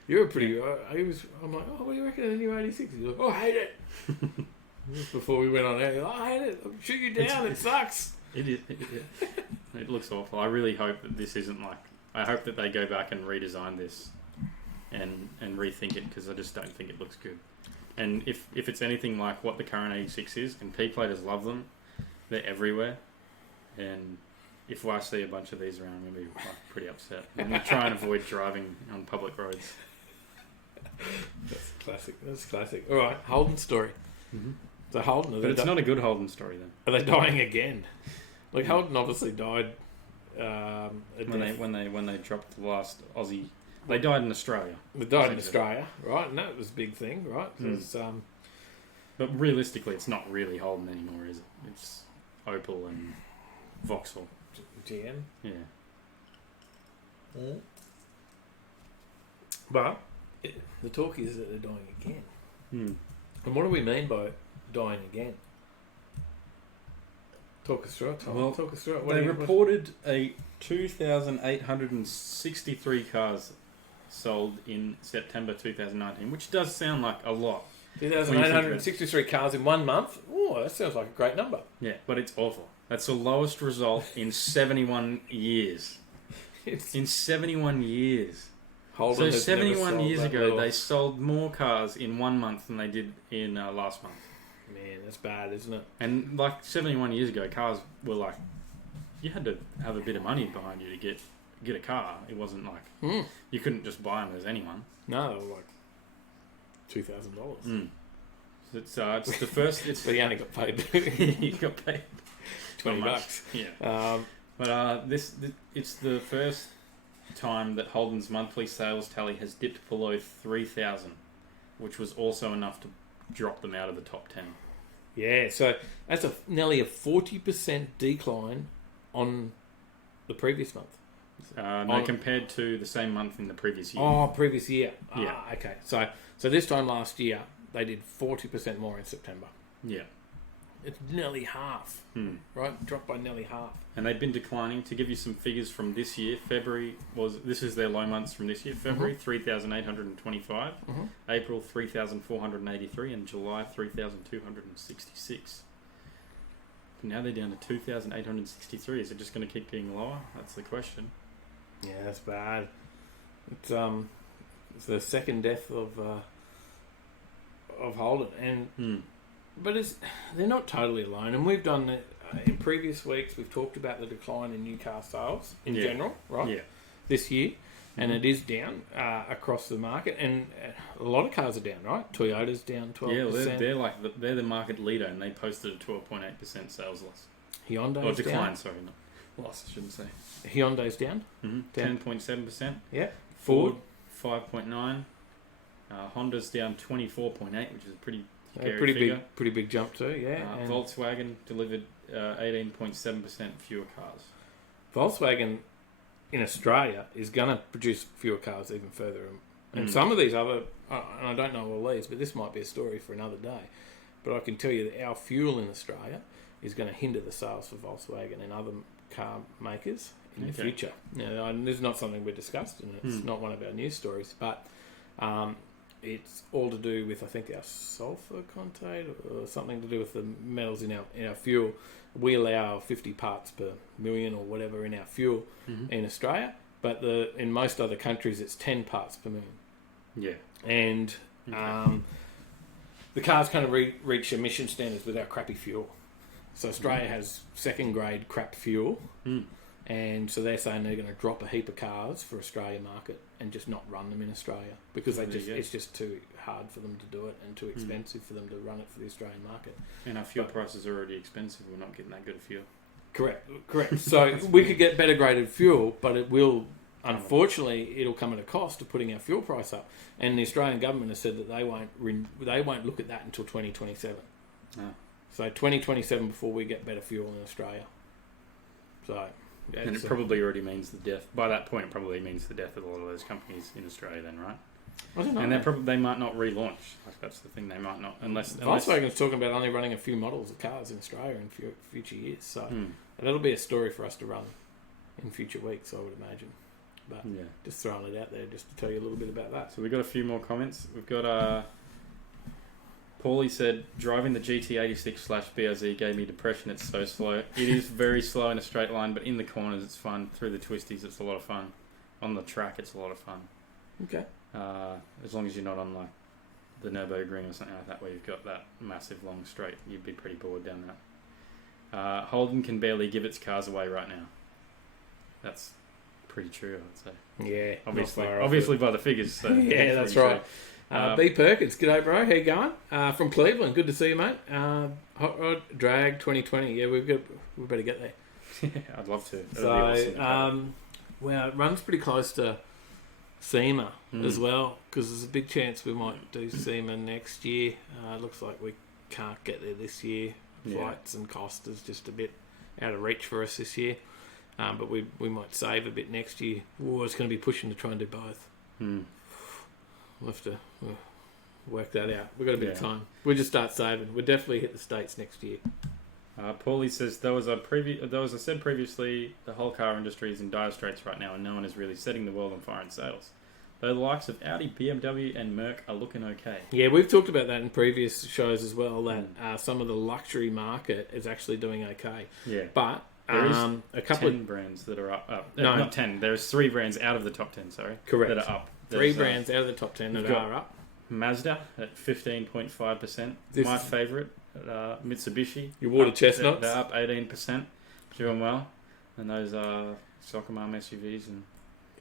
You were pretty. I'm like, oh, what do you reckon of the new 86? He's like, oh, I hate it. Just before we went on air, I hate it. I'll shoot you down. It sucks. It is. It looks awful. I really hope that this isn't like. I hope that they go back and redesign this, and rethink it because I just don't think it looks good. And if it's anything like what the current 86 is, and P-platers love them, they're everywhere. And if I see a bunch of these around, I'm gonna be pretty upset. I'm gonna try and avoid driving on public roads. That's classic. All right, Holden story. So Holden, but it's not a good Holden story then. Are they dying again? Like Holden obviously died when they dropped the last Aussie. They died in Australia. They died in Australia, right? And that was a big thing, right? But realistically, it's not really Holden anymore, is it? It's Opel and Vauxhall. GM. Yeah. But the talk is that they're dying again. And what do we mean by dying again? Talk us through it, Tom. Well, talk us through it. They reported 2,863 cars sold in September 2019, which does sound like a lot. 2,863 cars in 1 month? Oh, that sounds like a great number. Yeah, but it's awful. That's the lowest result in 71 years. In 71 years. Holden so 71 years ago, they sold more cars in 1 month than they did in last month. Man, that's bad, isn't it? And like 71 years ago, cars were like, you had to have a bit of money behind you to get a car. It wasn't like you couldn't just buy them as anyone. No, they were like $2,000. It's the first. But he only got paid. He got paid $20. Yeah. But it's the first time that Holden's monthly sales tally has dipped below 3,000, which was also enough to drop them out of the top 10. Yeah, so that's nearly a 40% decline on the previous month. No, compared to the same month in the previous year. Oh, previous year. Yeah. Okay. So this time last year, they did 40% more in September. Yeah. It's nearly half, right? Dropped by nearly half. And they've been declining. To give you some figures from this year, this is their low months from this year. February, 3,825. April, 3,483. And July, 3,266. Now they're down to 2,863. Is it just going to keep getting lower? That's the question. Yeah, that's bad. It's the second death of Holden, and but they're not totally alone. And we've done it in previous weeks. We've talked about the decline in new car sales in general, right? Yeah. This year, and it is down across the market, and a lot of cars are down, right? Toyota's down 12%. Yeah, they're the market leader, and they posted a 12.8% sales loss. Hyundai's decline, down. Sorry, not loss. I shouldn't say. Hyundai's down. 10.7%. Yeah. Ford 5.9. Honda's down 24.8, which is a pretty scary figure. Pretty big jump too. Yeah. Volkswagen delivered 18.7% fewer cars. Volkswagen in Australia is going to produce fewer cars even further, and some of these other, and I don't know all these, but this might be a story for another day. But I can tell you that our fuel in Australia is going to hinder the sales for Volkswagen and other car makers in the future. Now, this is not something we discussed, and it's not one of our news stories, but it's all to do with, I think, our sulfur content or something to do with the metals in our fuel. We allow 50 parts per million or whatever in our fuel in Australia, but in most other countries it's 10 parts per million. Yeah. And the cars kind of reach emission standards with our crappy fuel. So Australia has second grade crap fuel, and so they're saying they're going to drop a heap of cars for Australia market and just not run them in Australia because it's just too hard for them to do it and too expensive for them to run it for the Australian market. And our fuel prices are already expensive. We're not getting that good of fuel. Correct. So we could get better graded fuel, but it will, unfortunately, it'll come at a cost of putting our fuel price up. And the Australian government has said that they won't look at that until 2027. So 2027 before we get better fuel in Australia. So. Yeah, and it probably already means the death. By that point, it probably means the death of a lot of those companies in Australia, then, right? I don't know. And they might not relaunch. Like, that's the thing. They might not, unless Volkswagen's talking about only running a few models of cars in Australia in future years. So that'll be a story for us to run in future weeks, I would imagine. But just throwing it out there just to tell you a little bit about that. So we've got a few more comments. We've got Paulie said, driving the GT86/BRZ gave me depression. It's so slow. It is very slow in a straight line, but in the corners it's fun. Through the twisties it's a lot of fun. On the track it's a lot of fun. Okay. As long as you're not on like the Nürburgring or something like that where you've got that massive long straight, you'd be pretty bored down that. Holden can barely give its cars away right now. That's pretty true, I'd say. Yeah. Obviously by the figures. So yeah, that's right. B. Perkins, g'day bro, how you going? From Cleveland, good to see you, mate. Hot Rod Drag 2020, yeah, we better get there. Yeah, I'd love to. That'd be awesome. Well, it runs pretty close to SEMA as well, because there's a big chance we might do SEMA next year. Looks like we can't get there this year. Flights and cost is just a bit out of reach for us this year, but we might save a bit next year. It's going to be pushing to try and do both. We'll have to work that out. We've got a bit of time. We'll just start saving. We'll definitely hit the States next year. Paulie says, though as I said previously, the whole car industry is in dire straits right now and no one is really setting the world on fire in sales. Though the likes of Audi, BMW and Merc are looking okay. Yeah, we've talked about that in previous shows as well, that some of the luxury market is actually doing okay. Yeah. But there is a couple 10 brands that are up. No, not 10. There's 3 brands out of the top 10, sorry. Correct. That are up. 3 brands out of the top 10 that are up. Mazda at 15.5%. My favourite, Mitsubishi. Your water chestnuts. They're up 18%. Doing well. And those are soccer mom SUVs and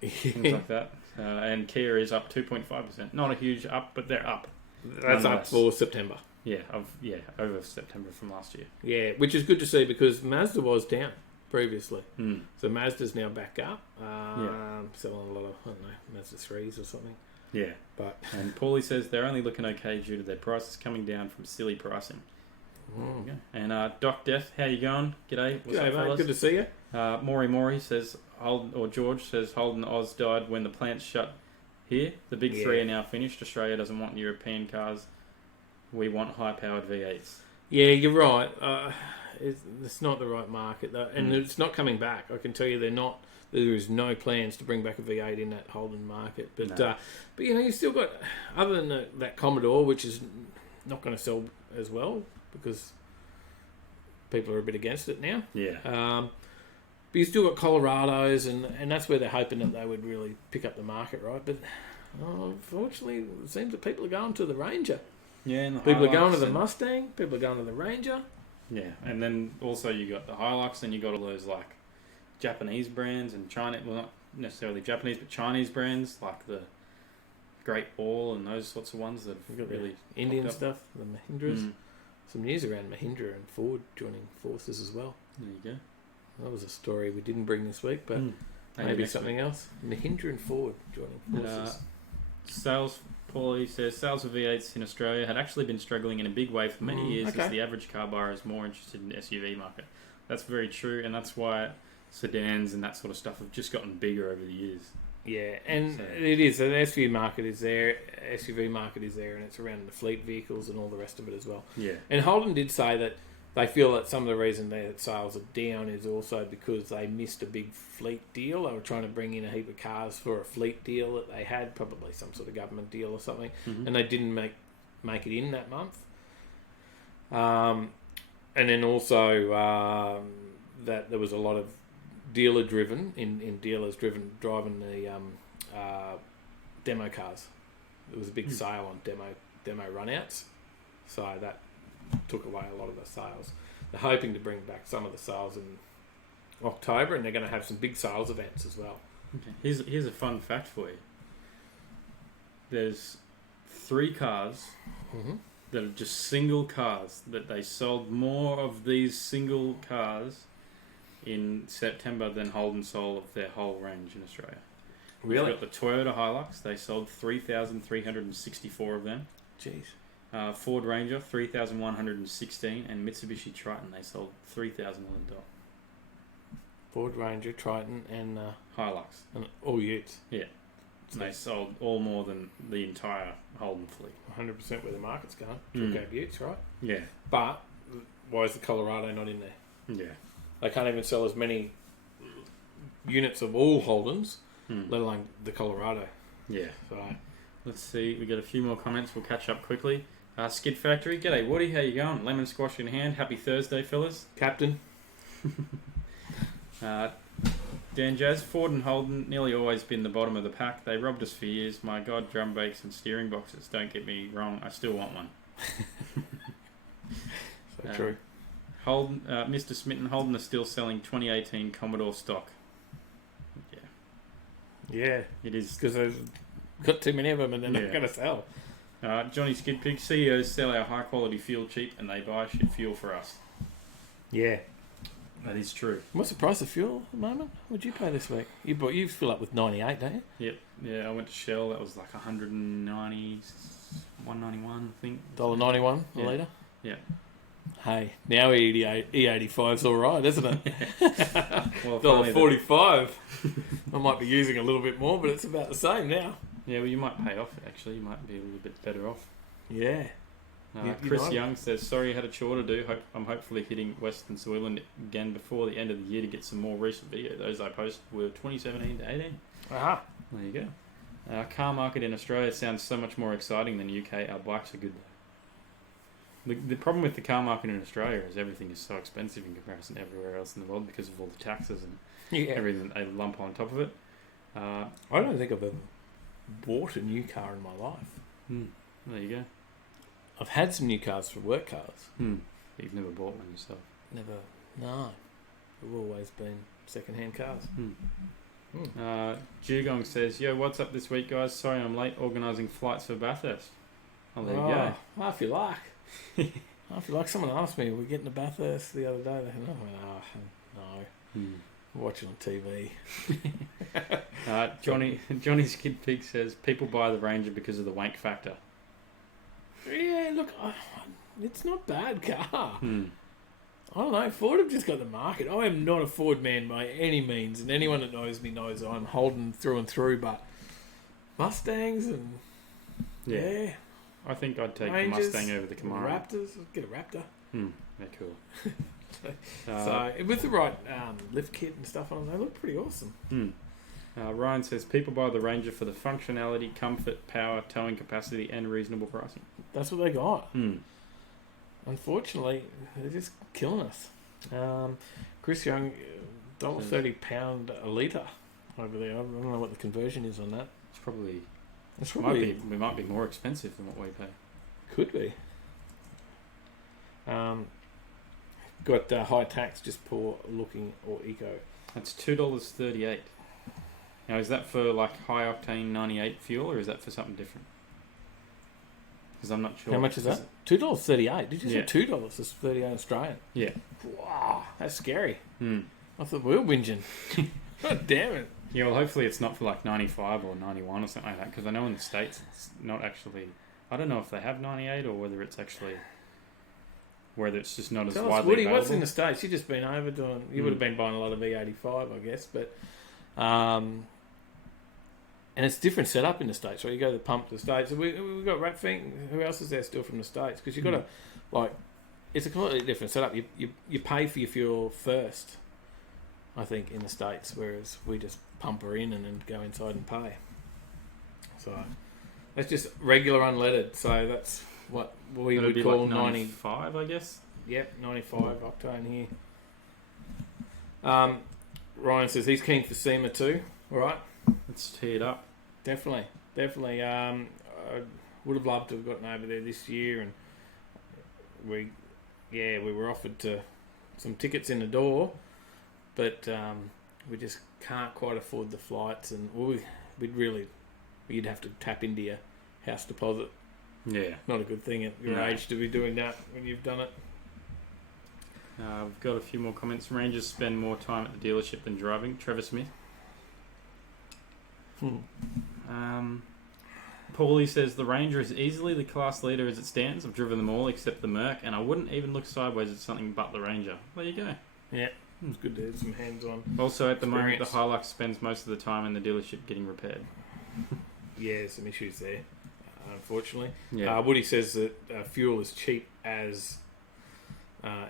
things like that. And Kia is up 2.5%. Not a huge up, but they're up. That's up for September. Yeah, over September from last year. Yeah, which is good to see because Mazda was down previously. So Mazda's now back up. Selling a lot of, I don't know, Mazda 3s or something. Yeah. And Paulie says they're only looking okay due to their prices coming down from silly pricing. And Doc Death, how you going? G'day. What's up, mate? Good to see you. Maury says, George says Holden Oz died when the plants shut here. The big 3 are now finished. Australia doesn't want European cars. We want high-powered V8s. Yeah, you're right. It's not the right market, though, and it's not coming back. I can tell you there is no plans to bring back a V8 in that Holden market. But but you still got, other than that Commodore, which is not going to sell as well because people are a bit against it now. Yeah. But you still got Colorados, and that's where they're hoping that they would really pick up the market, right? But unfortunately, it seems that people are going to the Ranger. Yeah, and people are going to the Mustang. People are going to the Ranger. Yeah, and then also you got the Hilux, and you got all those like Japanese brands and China. Well, not necessarily Japanese, but Chinese brands like the Great Wall and those sorts of ones that have really Indian stuff. The Mahindras. Some news around Mahindra and Ford joining forces as well. There you go. That was a story we didn't bring this week, but maybe something else. Mahindra and Ford joining forces. Paulie says sales of V8s in Australia had actually been struggling in a big way for many years as the average car buyer is more interested in the SUV market. That's very true, and that's why sedans and that sort of stuff have just gotten bigger over the years. Yeah, and it is. The SUV market is there, and it's around the fleet vehicles and all the rest of it as well. Yeah. And Holden did say that they feel that some of the reason their sales are down is also because they missed a big fleet deal. They were trying to bring in a heap of cars for a fleet deal that they had, probably some sort of government deal or something, and they didn't make it in that month. And then also that there was a lot of dealer driven driving the demo cars. There was a big sale on demo runouts, so that took away a lot of the sales. They're hoping to bring back some of the sales in October, and they're going to have some big sales events as well. Okay. Here's a fun fact for you. There's 3 cars that are just single cars, that they sold more of these single cars in September than Holden sold of their whole range in Australia. Really? You've got the Toyota Hilux. They sold 3,364 of them. Jeez. Ford Ranger, 3,116, and Mitsubishi Triton, they sold 3,000 of them. Ford Ranger, Triton, and Hilux. And all Utes. Yeah. And they sold all more than the entire Holden fleet. 100% where the market's going. Talk Utes, right? Yeah. But why is the Colorado not in there? Yeah. They can't even sell as many units of all Holdens, let alone the Colorado. Yeah. So let's see. We got a few more comments. We'll catch up quickly. Skid Factory. G'day, Woody. How you going? Lemon squash in hand. Happy Thursday, fellas. Captain. Dan Jazz. Ford and Holden nearly always been the bottom of the pack. They robbed us for years. My God, drum brakes and steering boxes. Don't get me wrong. I still want one. So true. Holden, Mr. Smitten. Holden are still selling 2018 Commodore stock. Yeah. It is. Because they've got too many of them and they're not going to sell. Johnny Skidpig, CEOs sell our high quality fuel cheap and they buy shit fuel for us. Yeah. That is true. What's the price of fuel at the moment? What'd you pay this week? You fill up with 98, don't you? Yep. Yeah, I went to Shell. That was like 190, 191, I think. $1.91 a litre? Yeah. Hey, now E85's all right, isn't it? Well, $1.45. I might be using a little bit more, but it's about the same now. Yeah, well, you might pay off, actually. You might be a little bit better off. Yeah. Chris Young says, sorry, had a chore to do. I'm hopefully hitting Western Soiland again before the end of the year to get some more recent video. Those I posted were 2017 to 18. Aha. There you go. Car market in Australia sounds so much more exciting than UK. Our bikes are good, though. The problem with the car market in Australia is everything is so expensive in comparison to everywhere else in the world because of all the taxes and everything they lump on top of it. I don't think I've ever bought a new car in my life. There you go. I've had some new cars for work cars. But you've never bought one yourself? Never. No. They've always been second-hand cars. Jugong says, yo, what's up this week, guys? Sorry I'm late organising flights for Bathurst. Oh, there you go. Half you like. Half you like. Someone asked me, we're getting to Bathurst the other day. They said, no. Watching on TV. Johnny Skid Pig says, people buy the Ranger because of the wank factor. Yeah, look, it's not a bad car. I don't know. Ford have just got the market. I am not a Ford man by any means, and anyone that knows me knows I'm Holden through and through. But Mustangs and I think I'd take Rangers, the Mustang over the Camaro. Raptors, get a Raptor. They're cool. So with the right lift kit and stuff on them, they look pretty awesome. Ryan says people buy the Ranger for the functionality, comfort, power, towing capacity, and reasonable pricing. That's what they got. Unfortunately, they're just killing us. Chris Young, £1.30 a litre over there. I don't know what the conversion is on that. It's probably we might be more expensive than what we pay. Could be. Got high tax, just poor looking or eco. That's $2.38. Now, is that for like high octane 98 fuel, or is that for something different? Because I'm not sure. How much is that? $2.38. Did you say $2? It's 38 Australian. Yeah. Wow, that's scary. I thought we were whinging. God damn it. Yeah, well, hopefully it's not for like 95 or 91 or something like that. Because I know in the States it's not actually. I don't know if they have 98 or whether it's actually. Whether it's just not as widely Woody, available. what's in the States? You've just been over doing. You would have been buying a lot of V85, I guess, but. And it's a different setup in the States, right? You go to the pump to the States. We've got Ratfink. Who else is there still from the States? Because you've got to, it's a completely different setup. You pay for your fuel first, I think, in the States, whereas we just pump her in and then go inside and pay. So that's just regular unleaded. So that's what we would call like 95, I guess. Yep, 95 octane here. Ryan says he's keen for SEMA too. All right. Let's tee it up. Definitely. I would have loved to have gotten over there this year, and we were offered some tickets in the door, but we just can't quite afford the flights, and you'd have to tap into your house deposit. Yeah, not a good thing at your age to be doing that when you've done it. We've got a few more comments. Rangers spend more time at the dealership than driving. Trevor Smith. Paulie says the Ranger is easily the class leader as it stands. I've driven them all except the Merc, and I wouldn't even look sideways at something but the Ranger. There you go. Yeah, it's good to have some hands-on. Also, at the moment, the Hilux spends most of the time in the dealership getting repaired. Yeah, some issues there, unfortunately. Yeah. Woody says that fuel is cheap as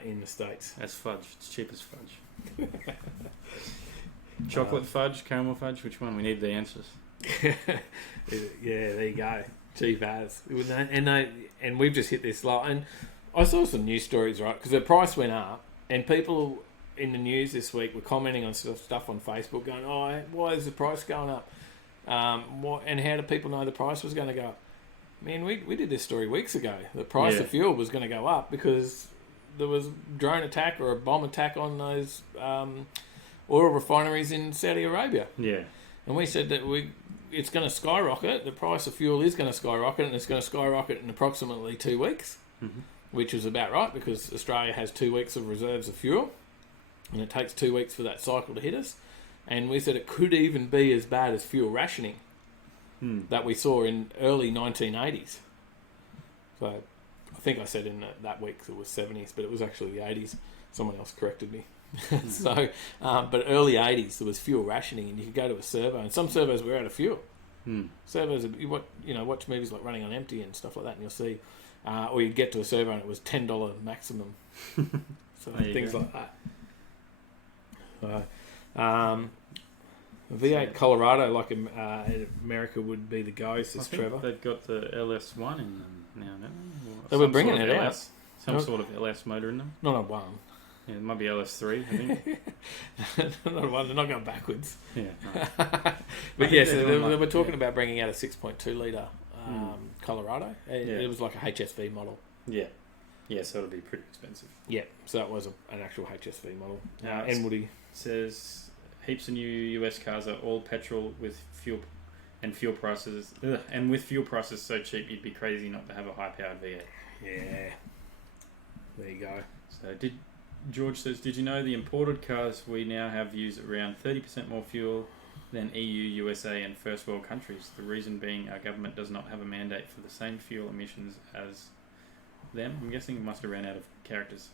in the States. As fudge. It's cheap as fudge. Chocolate fudge, caramel fudge, which one? We need the answers. Yeah, there you go. Cheap as. And we've just hit this low. And I saw some news stories, right? Because the price went up, and people in the news this week were commenting on stuff on Facebook going, oh, why is the price going up? And how do people know the price was going to go up? Man, we did this story weeks ago. The price of fuel was going to go up because there was a drone attack or a bomb attack on those oil refineries in Saudi Arabia. Yeah. And we said that it's going to skyrocket. The price of fuel is going to skyrocket, and it's going to skyrocket in approximately 2 weeks, which was about right because Australia has 2 weeks of reserves of fuel, and it takes 2 weeks for that cycle to hit us. And we said it could even be as bad as fuel rationing that we saw in early 1980s. So I think I said in that week it was 70s, but it was actually the 80s. Someone else corrected me. So, but early 80s there was fuel rationing, and you could go to a servo, and some servos were out of fuel. Servos, watch movies like Running on Empty and stuff like that, and you'll see, or you'd get to a servo and it was $10 maximum. So things like that. V8 Colorado, like America, would be the go, says Trevor. They've got the LS1 in them now, don't they? They were bringing it out. Some sort of LS motor in them. Not a one. Yeah, it might be LS3, I think. Not a one. They're not going backwards. Yeah. But yes, they were talking about bringing out a 6.2 litre Colorado. It was like a HSV model. Yeah. Yeah, so it'll be pretty expensive. Yeah, so that was an actual HSV model. And Woody says heaps of new US cars are all petrol with fuel prices. And with fuel prices so cheap, you'd be crazy not to have a high-powered V8. Yeah. There you go. So George says, did you know the imported cars we now have use around 30% more fuel than EU, USA and first world countries? The reason being our government does not have a mandate for the same fuel emissions as them. I'm guessing it must have ran out of characters.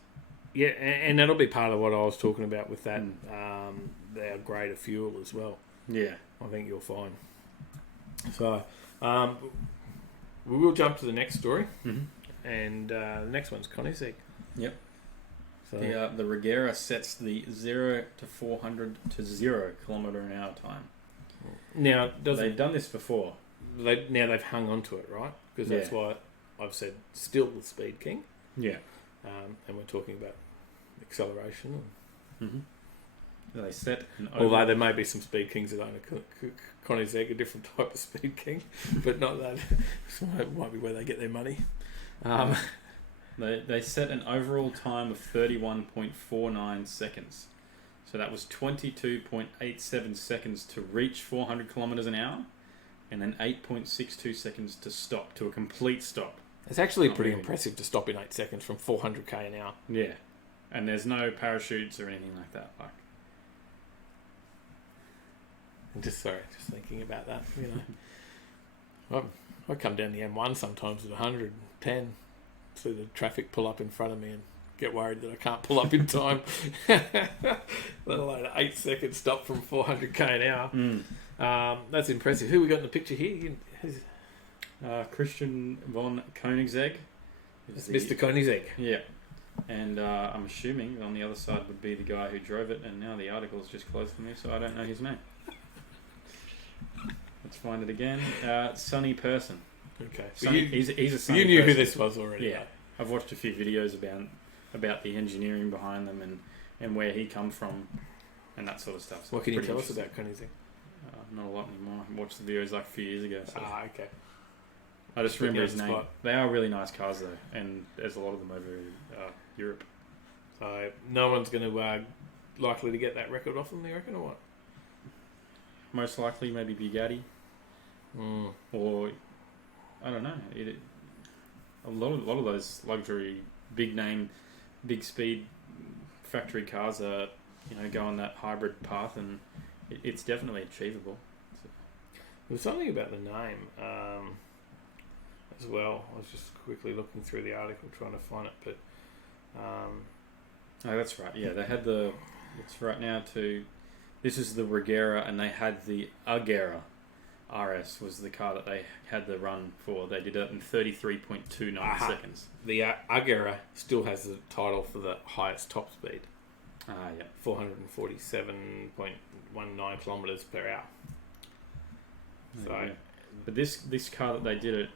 Yeah, and that'll be part of what I was talking about with that, our grade of fuel as well. Yeah. I think you'll find. So, we will jump to the next story. And the next one's Koenigsegg. Yep. So The Regera sets the 0 to 400 to 0 kilometre an hour time. now They've done this before. they've hung on to it, right? Because that's why I've said still the speed king. Yeah. And we're talking about acceleration. Mm-hmm. They set an Although there may be some speed kings that own a Koenigsegg, a different type of speed king, but not that. So it might be where they get their money. They set an overall time of 31.49 seconds. So that was 22.87 seconds to reach 400 kilometres an hour, and then 8.62 seconds to stop, to a complete stop. It's actually pretty impressive to stop in 8 seconds from 400k an hour. Yeah. And there's no parachutes or anything like that. Just thinking about that, I come down the M1 sometimes at 110, see the traffic pull up in front of me and get worried that I can't pull up in time. Let alone an 8 second stop from 400k an hour. That's impressive. Who we got in the picture here? Christian von Koenigsegg. It's Mr. Koenigsegg. Yeah. And I'm assuming on the other side would be the guy who drove it, and now the article's just closed for me, so I don't know his name. Let's find it again. Sunny Person. Okay. Sunny, he's a sunny You knew person. who this was already. Yeah. Right? I've watched a few videos about the engineering behind them and where he comes from and that sort of stuff. So what can you tell us about Koenigsegg? Not a lot anymore. I watched the videos like a few years ago. So. Okay. I just remember his name. They are really nice cars though, and there's a lot of them over Europe. So no one's going to likely to get that record off them, you reckon, or what? Most likely, maybe Bugatti, or I don't know. A lot of those luxury, big name, big speed factory cars are go on that hybrid path, and it's definitely achievable. So. There was something about the name as well. I was just quickly looking through the article trying to find it, but oh, that's right. Yeah, they had it's right now to. This is the Regera, and they had the Agera RS was the car that they had the run for. They did it in 33.29 seconds. The Agera still has the title for the highest top speed. Yeah. 447.19 kilometres per hour. So, but this car that they did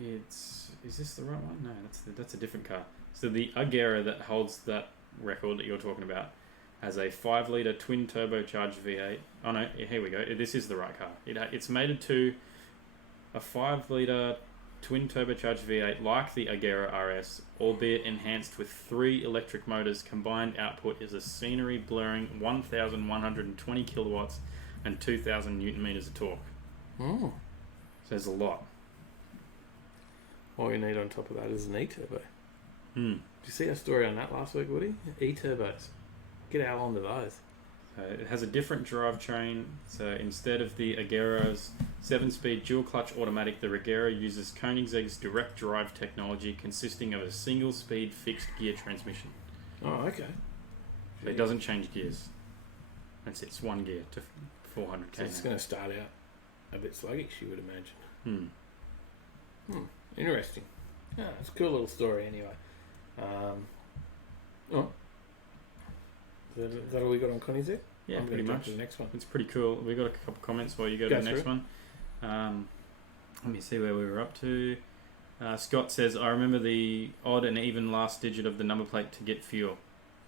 is this the right one? No, that's a different car. So the Agera that holds that record that you're talking about has a 5-litre twin turbocharged V8. Oh no, here we go. This is the right car. It's mated to a 5-litre twin turbocharged V8 like the Agera RS, albeit enhanced with 3 electric motors. Combined output is a scenery blurring 1,120 kilowatts and 2,000 newton meters of torque. So there's a lot. All you need on top of that is an E-turbo. Did you see our story on that last week, Woody? E-turbos. Get out onto those. It has a different drivetrain. So instead of the Agera's 7-speed dual-clutch automatic, the Regera uses Koenigsegg's direct drive technology consisting of a single-speed fixed-gear transmission. Oh, okay. So it doesn't change gears. It's one gear to 400k. So it's going to start out a bit sluggish, you would imagine. Interesting. Yeah, it's a cool little story anyway. Is that all we got on Koenigsegg? Yeah, I'm pretty much. To the next one. It's pretty cool. We got a couple of comments while you go to the next one. Let me see where we were up to. Scott says, I remember the odd and even last digit of the number plate to get fuel.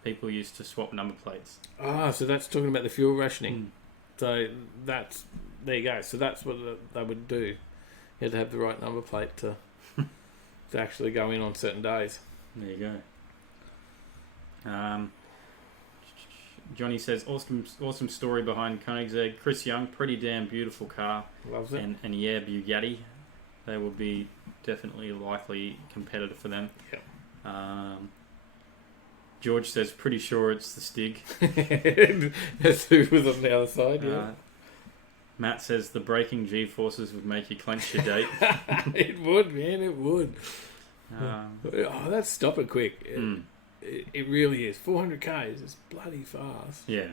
People used to swap number plates. So that's talking about the fuel rationing. So there you go. So that's what they would do. You had to have the right number plate to actually go in on certain days. There you go. Johnny says, awesome story behind Koenigsegg. Chris Young, pretty damn beautiful car. Loves it. And yeah, Bugatti. They will be definitely likely competitor for them. Yep. George says, pretty sure it's the Stig. That's who was on the other side, yeah. Matt says, the braking G-forces would make you clench your date. It would, man, it would. Let's stop it quick. It really is. 400 k's is bloody fast. Yeah.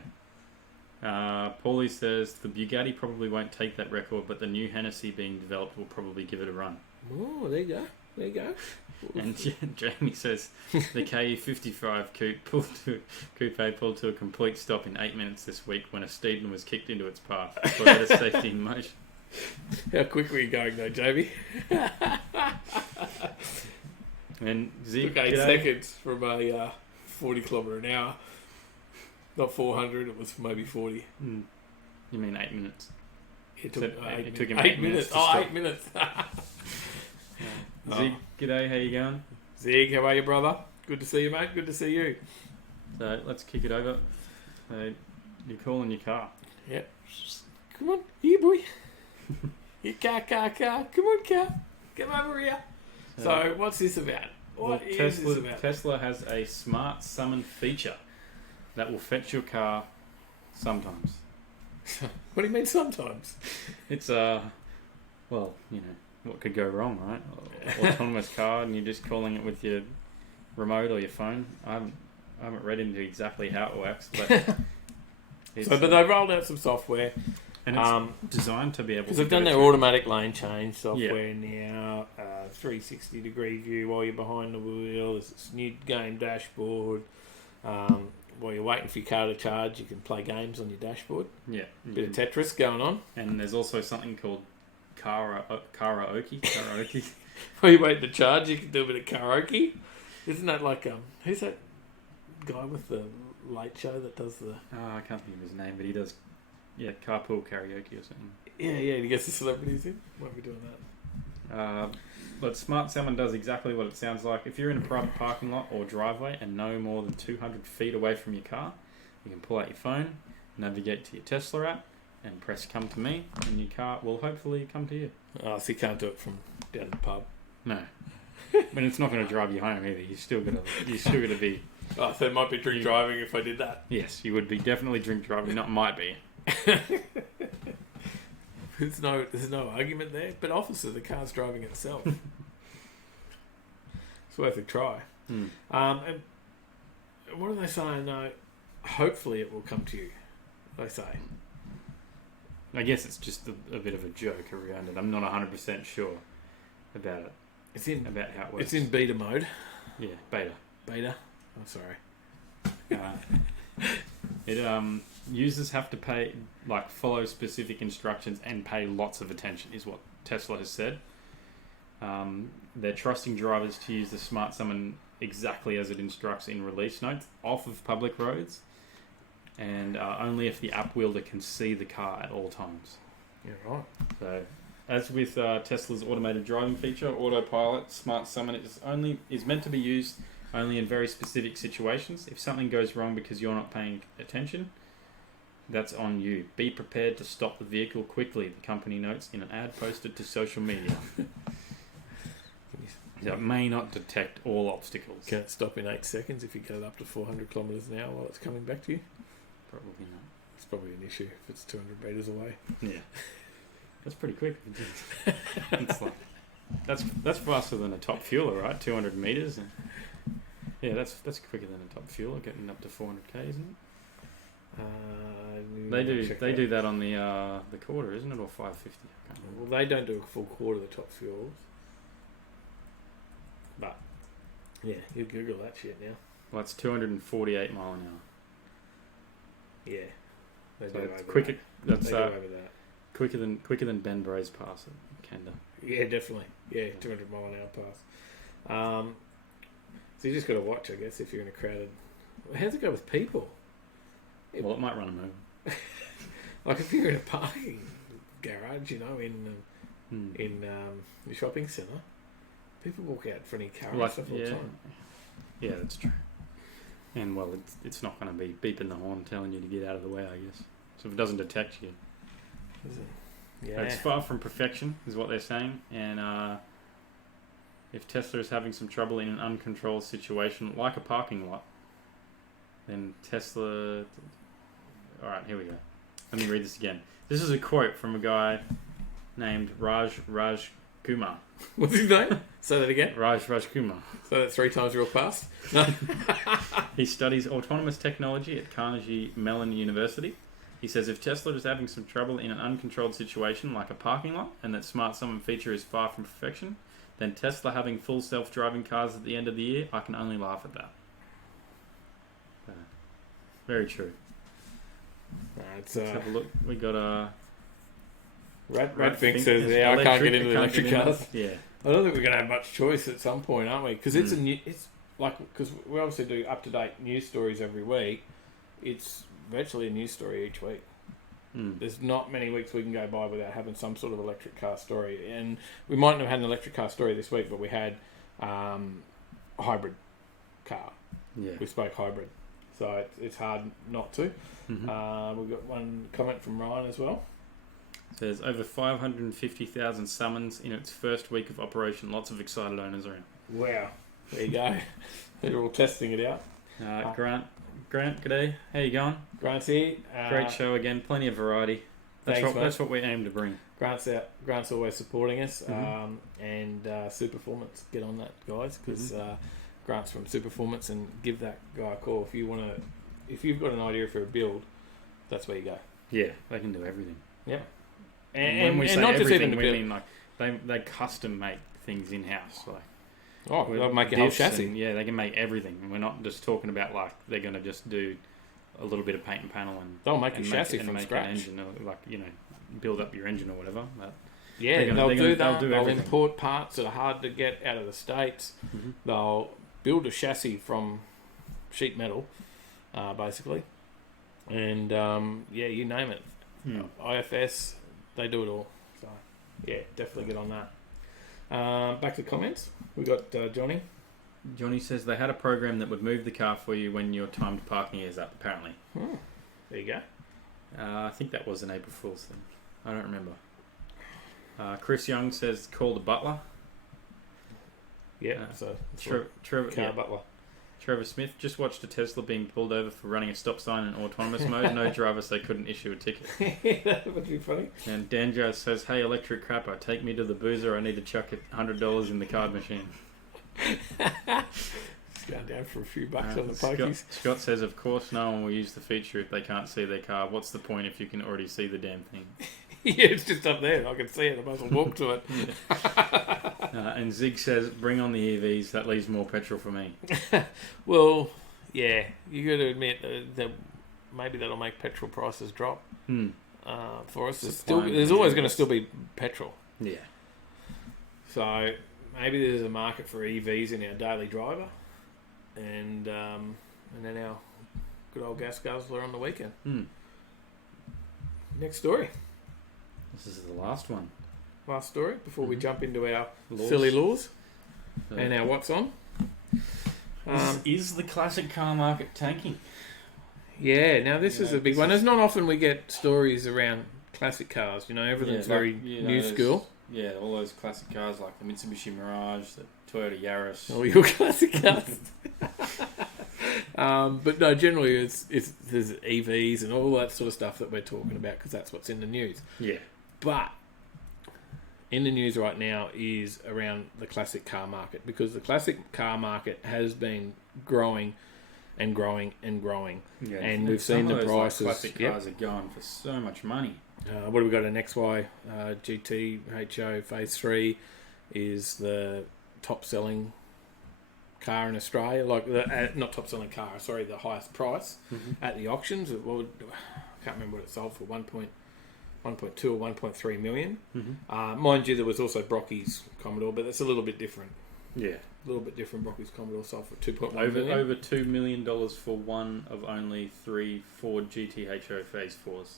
Paulie says, the Bugatti probably won't take that record, but the new Hennessy being developed will probably give it a run. Oh, there you go. There you go. And Jamie says the KE55 coupe pulled to a complete stop in 8 minutes this week when a Steedman was kicked into its path. Toyota safety in motion. How quick were you going though, Jamie? And Zeke, took 8 seconds from a 40 kilometre an hour. Not 400, it was maybe 40. You mean 8 minutes? It took him 8 minutes. Oh, 8 minutes. Zeke, g'day, how you going? Zeke, how are you, brother? Good to see you, mate. Good to see you. So let's kick it over. You're calling your car. Yep. Come on, here, boy. Your car. Come on, car. Come over here. So what's this about? What is this about? Tesla has a smart summon feature that will fetch your car sometimes. What do you mean sometimes? It's well, you know, what could go wrong, right? Autonomous car, and you're just calling it with your remote or your phone. I haven't read into exactly how it works, but but they've rolled out some software, and it's designed to be able to. Because they've done their automatic lane change software now, 360 degree view while you're behind the wheel. There's this new game dashboard. While you're waiting for your car to charge, you can play games on your dashboard. Yeah, bit of Tetris going on. And there's also something called karaoke. While you wait to charge, you can do a bit of karaoke. Isn't that like who's that guy with the late show that does the? I can't think of his name, but he does. Yeah, carpool karaoke or something. Yeah, he gets the celebrities in. Won't be doing that. But Smart Summon does exactly what it sounds like. If you're in a private parking lot or driveway and no more than 200 feet away from your car, you can pull out your phone, navigate to your Tesla app, and press Come to Me, and your car will hopefully come to you. Oh, so you can't do it from down the pub? No. But it's not going to drive you home either. You're still going to be... Oh, so it might be drink driving if I did that? Yes, you would be definitely drink driving, not might be. There's no argument there. But officer, the car's driving itself. It's worth a try. And what are they saying? Hopefully it will come to you, they say. I guess it's just a bit of a joke around it. I'm not 100% sure about it. About how it works. It's in beta mode. Yeah, beta. Beta? I'm sorry. Users have to follow specific instructions and pay lots of attention, is what Tesla has said. They're trusting drivers to use the Smart Summon exactly as it instructs in release notes off of public roads, and only if the app wielder can see the car at all times. Yeah, right. So, as with Tesla's automated driving feature, Autopilot, Smart Summon is meant to be used only in very specific situations. If something goes wrong because you're not paying attention, that's on you. Be prepared to stop the vehicle quickly, the company notes in an ad posted to social media. It may not detect all obstacles. Can it stop in 8 seconds if you go up to 400 kilometres an hour while it's coming back to you? Probably not. It's probably an issue if it's 200 metres away. Yeah. That's pretty quick. It's like, that's faster than a top fueler, right? 200 metres. Yeah, that's quicker than a top fueler, getting up to 400k, isn't it? They do that on the quarter, isn't it, or 550? Well, they don't do a full quarter of the top fuels. But yeah, you Google that shit now. Well, it's 248 mile an hour. Yeah, they so do it's over quicker. that. That's they do over that. Quicker than Ben Bray's pass at Kenda. Yeah, definitely. Yeah, 200 mile an hour pass. So you just got to watch, I guess, if you're in a crowded. How's it go with people? Well, it might run them over. Like if you're in a parking garage, you know, in the shopping centre, people walk out for any car and stuff all the time. Yeah, that's true. And well, it's not going to be beeping the horn telling you to get out of the way, I guess. So if it doesn't detect you, yeah, it's far from perfection, is what they're saying. And if Tesla is having some trouble in an uncontrolled situation, like a parking lot, then Tesla. All right, here we go. Let me read this again. This is a quote from a guy named Raj Kumar. What's his name? Say that again. Raj Kumar. Say that 3 times real fast. He studies autonomous technology at Carnegie Mellon University. He says if Tesla is having some trouble in an uncontrolled situation like a parking lot, and that Smart Summon feature is far from perfection, then Tesla having full self-driving cars at the end of the year, I can only laugh at that. Very true. Let's have a look. We got Radfink says, "Yeah, I can't get into the electric cars." Yeah, I don't think we're going to have much choice at some point, aren't we? Because it's because we obviously do up-to-date news stories every week. It's virtually a news story each week. There's not many weeks we can go by without having some sort of electric car story. And we mightn't have had an electric car story this week, but we had a hybrid car. Yeah, we spoke hybrid, so it's hard not to. We've got one comment from Ryan as well. There's over 550,000 summons in its first week of operation. Lots of excited owners around. Wow. There you go. They're all testing it out. Grant, g'day. How you going? Grant's here. Great show again. Plenty of variety. That's what we aim to bring. Grant's out. Grant's always supporting us. And Superformance, get on that, guys, because Grant's from Superformance, and give that guy a call if you've got an idea for a build. That's where you go. Yeah, they can do everything. Yeah. And when we say not everything, just we mean like they custom make things in house. Like, they'll make a whole chassis. Yeah, they can make everything. And we're not just talking about like they're going to just do a little bit of paint and panel and they'll make a chassis from scratch. An engine, or build up your engine or whatever. But they'll do that. They'll import parts that are hard to get out of the States. They'll build a chassis from sheet metal, basically, and you name it. IFS. They do it all. So, yeah, definitely get on that. Back to the comments. We got Johnny. Johnny says they had a program that would move the car for you when your timed parking is up, apparently. There you go. I think that was an April Fool's thing. I don't remember. Chris Young says call the butler. Yeah, Trevor butler. Trevor Smith just watched a Tesla being pulled over for running a stop sign in autonomous mode. No driver, so they couldn't issue a ticket. That would be funny. And Danjo says, "Hey, electric crapper, take me to the boozer. I need to chuck $100 in the card machine." It's going down for a few bucks on the pokies. Scott says, "Of course, no one will use the feature if they can't see their car. What's the point if you can already see the damn thing?" Yeah, it's just up there. I can see it. I might as well walk to it. And Zig says, "Bring on the EVs. That leaves more petrol for me." Well, yeah, you got to admit that maybe that'll make petrol prices drop for us. There's always going to still be petrol. Yeah. So maybe there's a market for EVs in our daily driver, and then our good old gas guzzler on the weekend. Next story. This is the last one. Last story before we jump into our silly laws and our what's on. Is the classic car market tanking? Yeah, now this is a big one. There's not often we get stories around classic cars. Everything's very new school. Yeah, all those classic cars like the Mitsubishi Mirage, the Toyota Yaris. All your classic cars. But no, generally there's EVs and all that sort of stuff that we're talking about because that's what's in the news. Yeah. But in the news right now is around the classic car market because the classic car market has been growing and growing and growing. Yeah, and we've seen the prices. Classic cars are going for so much money. What do we got? An XY GT Phase 3 is the top selling car in Australia. Not top selling car, sorry, the highest price at the auctions. I can't remember what it sold for, 1.2 or 1.3 million. Mind you, there was also Brocky's Commodore, but that's a little bit different. Yeah. A little bit different. Brocky's Commodore sold for 2.1 million. Over $2 million for one of only 3 Ford GTHO Phase 4s.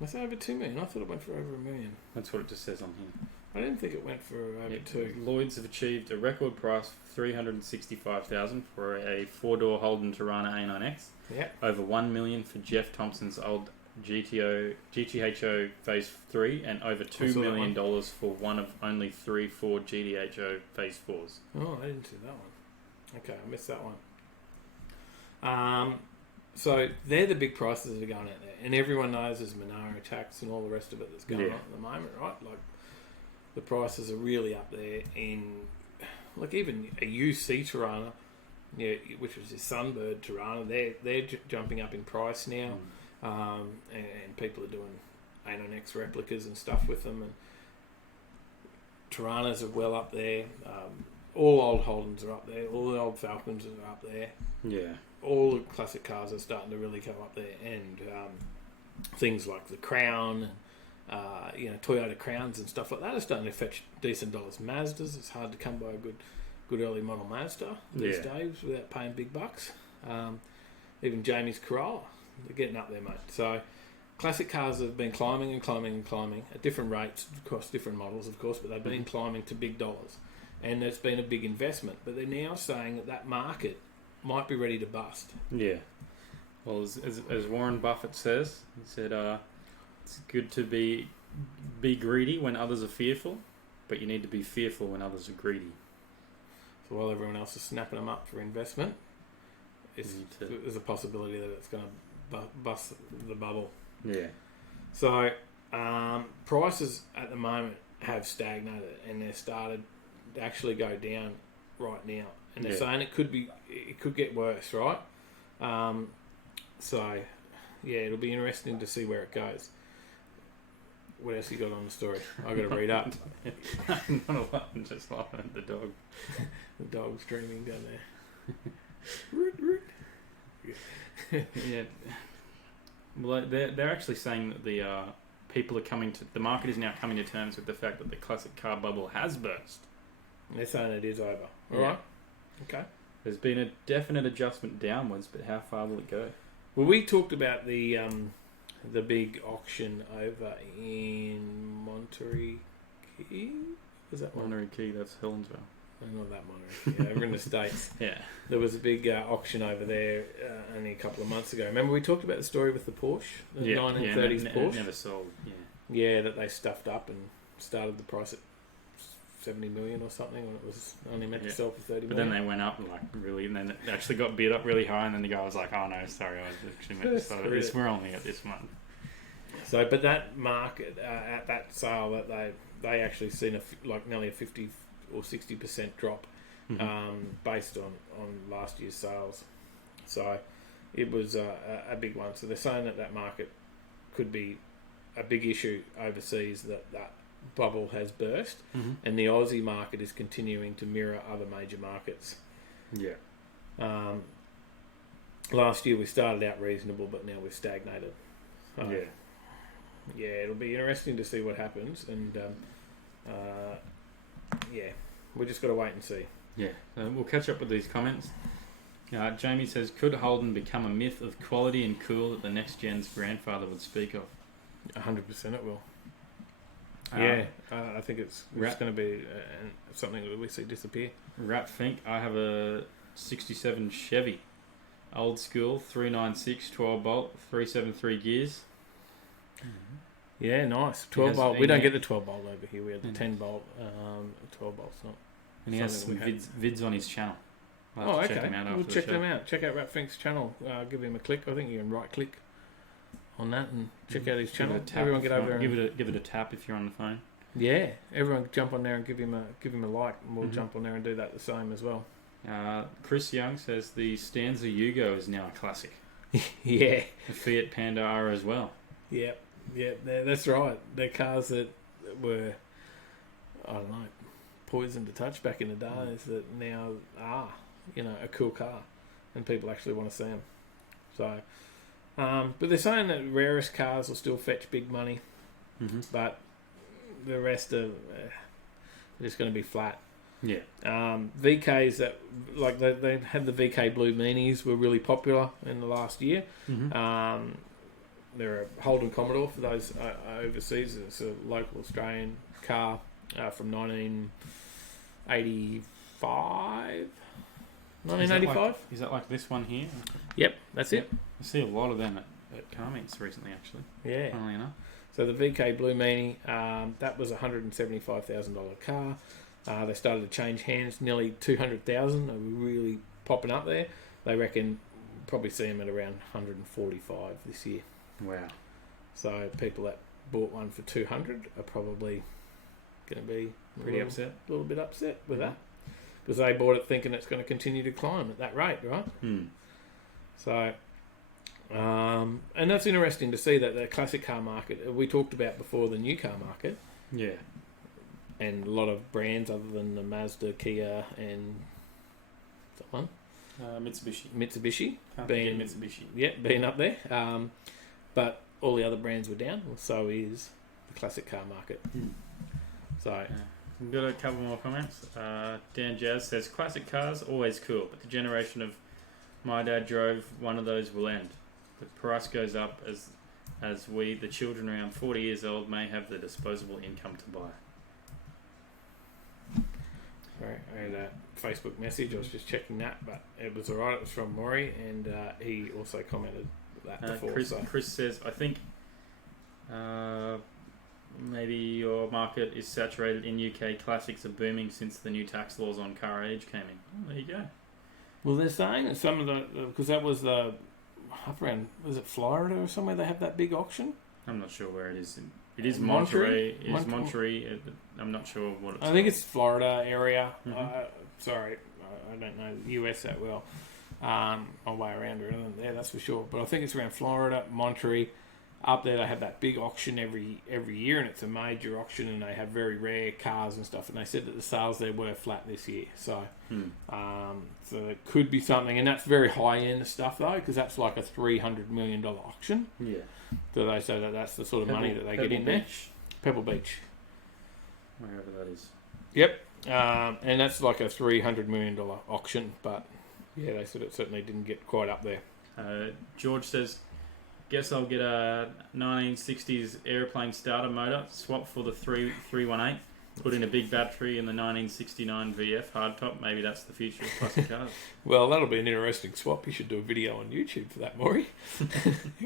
Was that over 2 million? I thought it went for over $1 million. That's what it just says on here. I didn't think it went for over 2. Lloyd's have achieved a record price of $365,000 for a 4-door Holden Tirana A9X. Yeah. Over $1 million for Jeff Thompson's old GTHO Phase 3, and over $2 million for one of only 3 Ford GTHO Phase 4s. Oh, I didn't see that one. Okay, I missed that one. So they're the big prices that are going out there, and everyone knows there's Monaro tax and all the rest of it that's going on at the moment, right? Like the prices are really up there in, like even a UC Tirana, which was a Sunbird Tirana, they're jumping up in price now, and people are doing A9X replicas and stuff with them, and Tiranas are well up there. All old Holdens are up there. All the old Falcons are up there. Yeah. All the classic cars are starting to really come up there, and things like the Crown, Toyota Crowns and stuff like that are starting to fetch decent dollars. Mazdas, it's hard to come by a good early model Mazda these days without paying big bucks. Even Jamie's Corolla, they're getting up there, mate. So classic cars have been climbing and climbing and climbing at different rates across different models, of course, but they've been climbing to big dollars, and it's been a big investment. But they're now saying that market might be ready to bust. Yeah. Well, as Warren Buffett says, he said, it's good to be greedy when others are fearful, but you need to be fearful when others are greedy. So while everyone else is snapping them up for investment, there's a possibility that it's going to bust the bubble. Yeah. So prices at the moment have stagnated, and they're started to actually go down right now. And they're saying it could get worse, right? So, it'll be interesting to see where it goes. What else you got on the story? I've got to read up. Not a lot, I'm just laughing at the dog. The dog's dreaming down there. Yeah. Well, they're actually saying that the people are the market is now coming to terms with the fact that the classic car bubble has burst. They're saying it is over. All right. Okay. There's been a definite adjustment downwards, but how far will it go? Well, we talked about the big auction over in Monterey Key. Was that one? Monterey Key, that's Helensville. No, not that Monterey. Yeah, over in the States. Yeah. There was a big auction over there only a couple of months ago. Remember we talked about the story with the Porsche? The 1930s Porsche? It never sold, Yeah, that they stuffed up and started the price at 70 million or something when it was only meant to sell for 30 but million. then they went up and then it actually got bid up really high, and then the guy was like, oh no, sorry, I was actually meant to sell it. We're only at this month. So, but that market, at that sale, that they actually seen nearly a 50 or 60% drop based on last year's sales. So it was a big one. So they're saying that market could be a big issue overseas, that bubble has burst, and the Aussie market is continuing to mirror other major markets. Yeah. Last year we started out reasonable, but now we've stagnated. Yeah, it'll be interesting to see what happens, and we just got to wait and see. Yeah, we'll catch up with these comments. Jamie says, could Holden become a myth of quality and cool that the next gen's grandfather would speak of? 100% it will. I think it's going to be something that we see disappear. Rat Fink, I have a 67 Chevy. Old school, 396, 12 bolt, 373 gears. Yeah, nice. 12 bolt. We don't get the 12 bolt over here. We have the 10 bolt. 12 bolt's not. And he has some vids on his channel. Okay. We'll check them out. Check out Rat Fink's channel. Give him a click. I think you can right click on that and check out his channel. Everyone get over there. Give it a tap if you're on the phone. Yeah, everyone jump on there and give him a like, and we'll jump on there and do that the same as well. Chris Young says the Stanza Yugo is now a classic. Yeah. The Fiat Panda are as well. Yeah, that's right. They're cars that were, I don't know, poison to touch back in the days that now are, a cool car, and people actually want to see them. So, but they're saying that rarest cars will still fetch big money, but the rest are just going to be flat. Yeah. VKs that, like they had the VK Blue Meanies, were really popular in the last year. They're a Holden Commodore for those overseas. It's a local Australian car from 1985. 1985? Is that like this one here? Yep, that's it. I see a lot of them at car meets recently, actually. Yeah. Funnily enough. So the VK Blue Meanie, that was a $175,000 car. They started to change hands, nearly 200,000. They were really popping up there. They reckon probably see them at around 145 this year. Wow. So people that bought one for 200 are probably going to be pretty upset. A little bit upset with that, because they bought it thinking it's going to continue to climb at that rate, right? So, and that's interesting to see that the classic car market we talked about before, the new car market. Yeah. and a lot of brands other than the Mazda, Kia, and that one. Mitsubishi. Can't forget Mitsubishi. Yeah, being up there. But all the other brands were down. So is the classic car market. So we've got a couple more comments. Dan Jazz says, classic cars, always cool, but the generation of my dad drove one of those will end. The price goes up as we, the children around 40 years old, may have the disposable income to buy. Sorry, I had a Facebook message. I was just checking that, but it was alright. It was from Maury, and he also commented that before. Chris says, I think maybe your market is saturated in UK. Classics are booming since the new tax laws on car age came in. Oh, there you go. Well, they're saying that some of the because that was the up around, was it Florida or somewhere they have that big auction? I'm not sure where it is. It is Monterey. It is Monterey. I'm not sure what it's I think it's Florida area. Mm-hmm. Sorry, I don't know the US that well. My way around or anything there, that's for sure. But I think it's around Florida, Monterey. Up there, they have that big auction every year, and it's a major auction, and they have very rare cars and stuff. And they said that the sales there were flat this year, so so it could be something. And that's very high end stuff though, because that's like a $300 million auction. Yeah. So they say that that's the sort of money that they get in there. Pebble Beach, wherever that is. Yep, and that's like a $300 million auction. But yeah, they said it certainly didn't get quite up there. George says, guess I'll get a 1960s airplane starter motor, swap for the 318, put in a big battery in the 1969 VF hardtop. Maybe that's the future of classic cars. Well, that'll be an interesting swap. You should do a video on YouTube for that, Maury.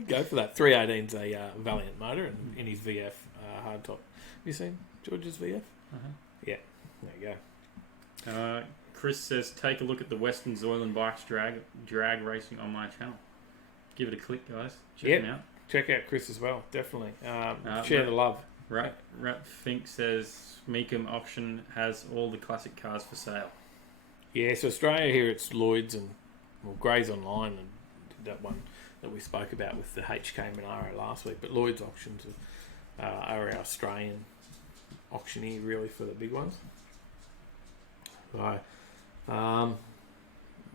Go for that. 318's a Valiant motor in his VF hardtop. Have you seen George's VF? Uh-huh. Yeah, there you go. Chris says, take a look at the Western Zoyland Bikes drag racing on my channel. Give it a click, guys. Check them out. Check out Chris as well, definitely. Share the love. Rat Fink says, Meekum Auction has all the classic cars for sale. Yeah, so Australia here, it's Lloyd's and Gray's Online and that one that we spoke about with the HK Monaro last week. But Lloyd's auctions are our Australian auctioneer really for the big ones. So,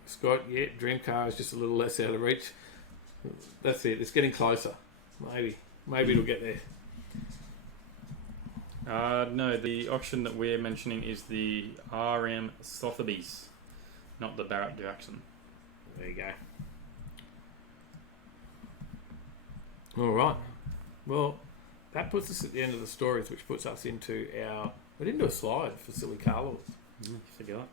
Scott, dream car is just a little less out of reach. That's it. It's getting closer. Maybe it'll get there. No, the auction that we're mentioning is the RM Sotheby's, not the Barrett Jackson. There you go. All right. Well, that puts us at the end of the stories, which puts us into we didn't do a slide for Silly Car Laws. Forgot.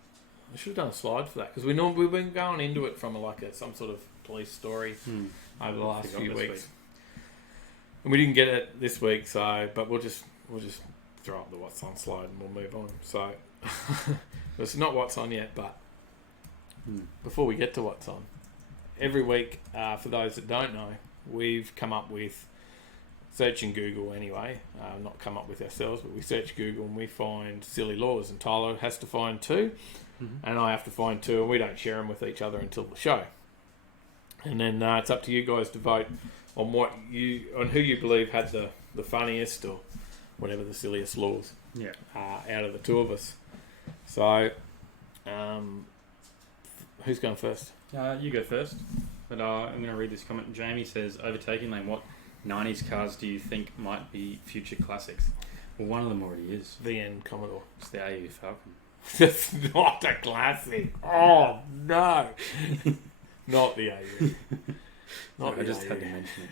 I should have done a slide for that because we've been going into it from some sort of police story over the last few weeks, and we didn't get it this week. So, but we'll just throw up the what's on slide and we'll move on. So, it's not what's on yet, but before we get to what's on, every week, for those that don't know, we've come up with searching Google anyway. Not come up with ourselves, but we search Google and we find silly laws, and Tyler has to find two. And I have to find two, and we don't share them with each other until the show. And then it's up to you guys to vote on who you believe had the funniest or whatever the silliest laws. Yeah. Out of the two of us. So, who's going first? You go first. But I'm going to read this comment. Jamie says, Overtaking Lane, what 90s cars do you think might be future classics? Well, one of them already is. VN Commodore. It's the AU Falcon. That's not a classic. Oh, no. Not the AU. I just had to mention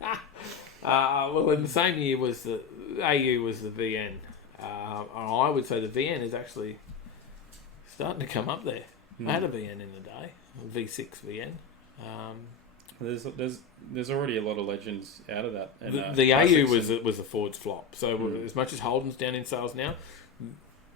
it. Well, in the same year was the AU was the VN. I would say the VN is actually starting to come up there. I had a VN in the day, a V6 VN. There's already a lot of legends out of that. And, the AU was a Ford's flop. So as much as Holden's down in sales now,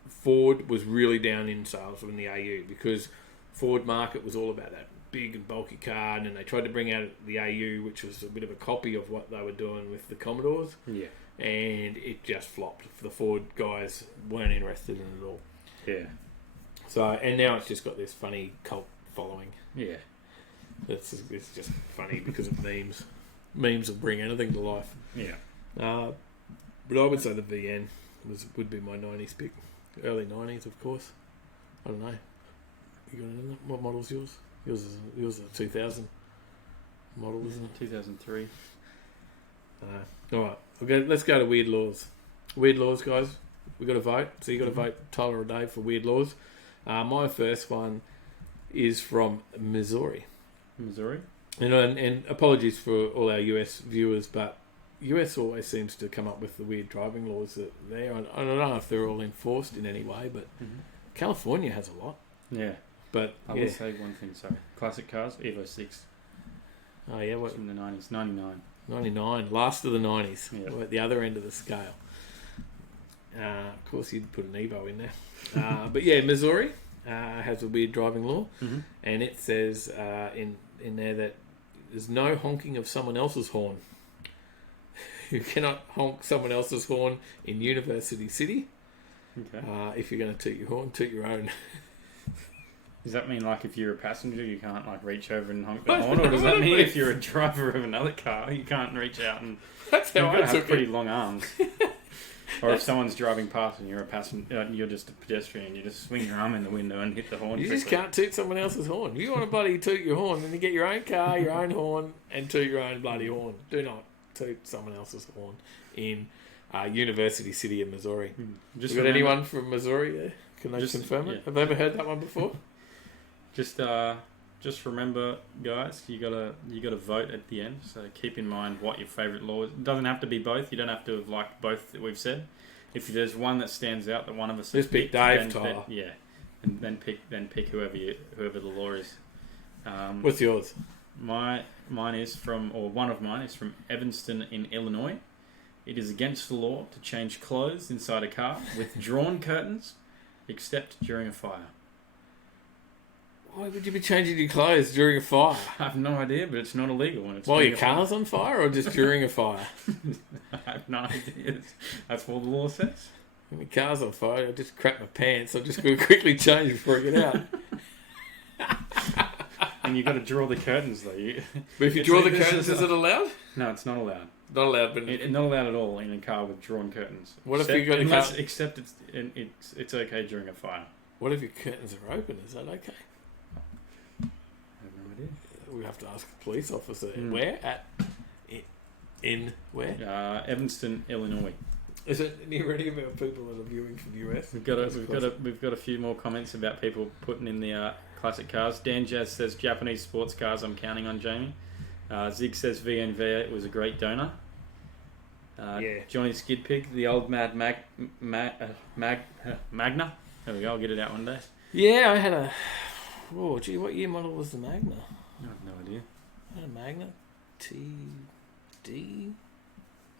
Ford was really down in sales in the AU because Ford market was all about that big and bulky car, and then they tried to bring out the AU, which was a bit of a copy of what they were doing with the Commodores. Yeah. And it just flopped. The Ford guys weren't interested in it at all. Yeah. So, and now it's just got this funny cult following. Yeah. It's just funny because of memes. Memes will bring anything to life. Yeah. But I would say the VN would be my 90s pick. Early 90s, of course. I don't know. You got another? What model's yours? Yours is a 2000 model, isn't it? 2003. All right. Okay, let's go to weird laws. Weird laws, guys. We got to vote. So you got to vote Tyler or Dave for weird laws. My first one is from Missouri. Missouri? And apologies for all our US viewers, but US always seems to come up with the weird driving laws that they are. I don't know if they're all enforced in any way, but California has a lot. Yeah. But I will say one thing, sorry. Classic cars, Evo 6. Oh, yeah. What? From the 90s. 99. 99. Last of the 90s. Yeah. We're at the other end of the scale. Of course, you'd put an Evo in there. But yeah, Missouri has a weird driving law. And it says in there that there's no honking of someone else's horn. You cannot honk someone else's horn in University City. Okay. If you're going to toot your horn, toot your own. Does that mean, like, if you're a passenger, you can't, like, reach over and honk the horn? Or does that mean if you're a driver of another car, you can't reach out and... That's how I have took pretty it. long arms. Or if someone's driving past and you're a passenger, you're just a pedestrian, you just swing your arm in the window and hit the horn. You just can't toot someone else's horn. You want to bloody toot your horn, then you get your own car, your own horn, and toot your own bloody horn. Do not toot someone else's horn in University City of Missouri. Just got anyone from Missouri there? Can they confirm it? Yeah. Have they ever heard that one before? Just remember, guys, you gotta vote at the end. So keep in mind what your favourite law is. It doesn't have to be both. You don't have to have liked both that we've said. If there's one that stands out that one of us just pick Dave, Tyler. Yeah, and then pick whoever the law is. What's yours? One of mine is from Evanston in Illinois. It is against the law to change clothes inside a car with drawn curtains, except during a fire. Why would you be changing your clothes during a fire? I have no idea, but it's not illegal when it's while your car's on fire, or just during a fire? I have no idea. That's what the law says. When my car's on fire, I just crap my pants. I just go quickly change before I get out. And you've got to draw the curtains, though. But if you draw the curtains, is it allowed? No, it's not allowed. Not allowed, but not allowed at all in a car with drawn curtains. What if you got a car? Except it's okay during a fire. What if your curtains are open? Is that okay? I have no idea. We have to ask the police officer. Where in where? Evanston, Illinois. Is it near any of our people that are viewing from the US? We've got a few more comments about people putting in the classic cars. Dan Jazz says Japanese sports cars. I'm counting on Jamie. Zig says VNV. It was a great donor. Yeah. Johnny Skidpig, the old Mad Magna. There we go. I'll get it out one day. Yeah, I had a. Oh, gee, what year model was the Magna? I have no idea. I had a Magna TD,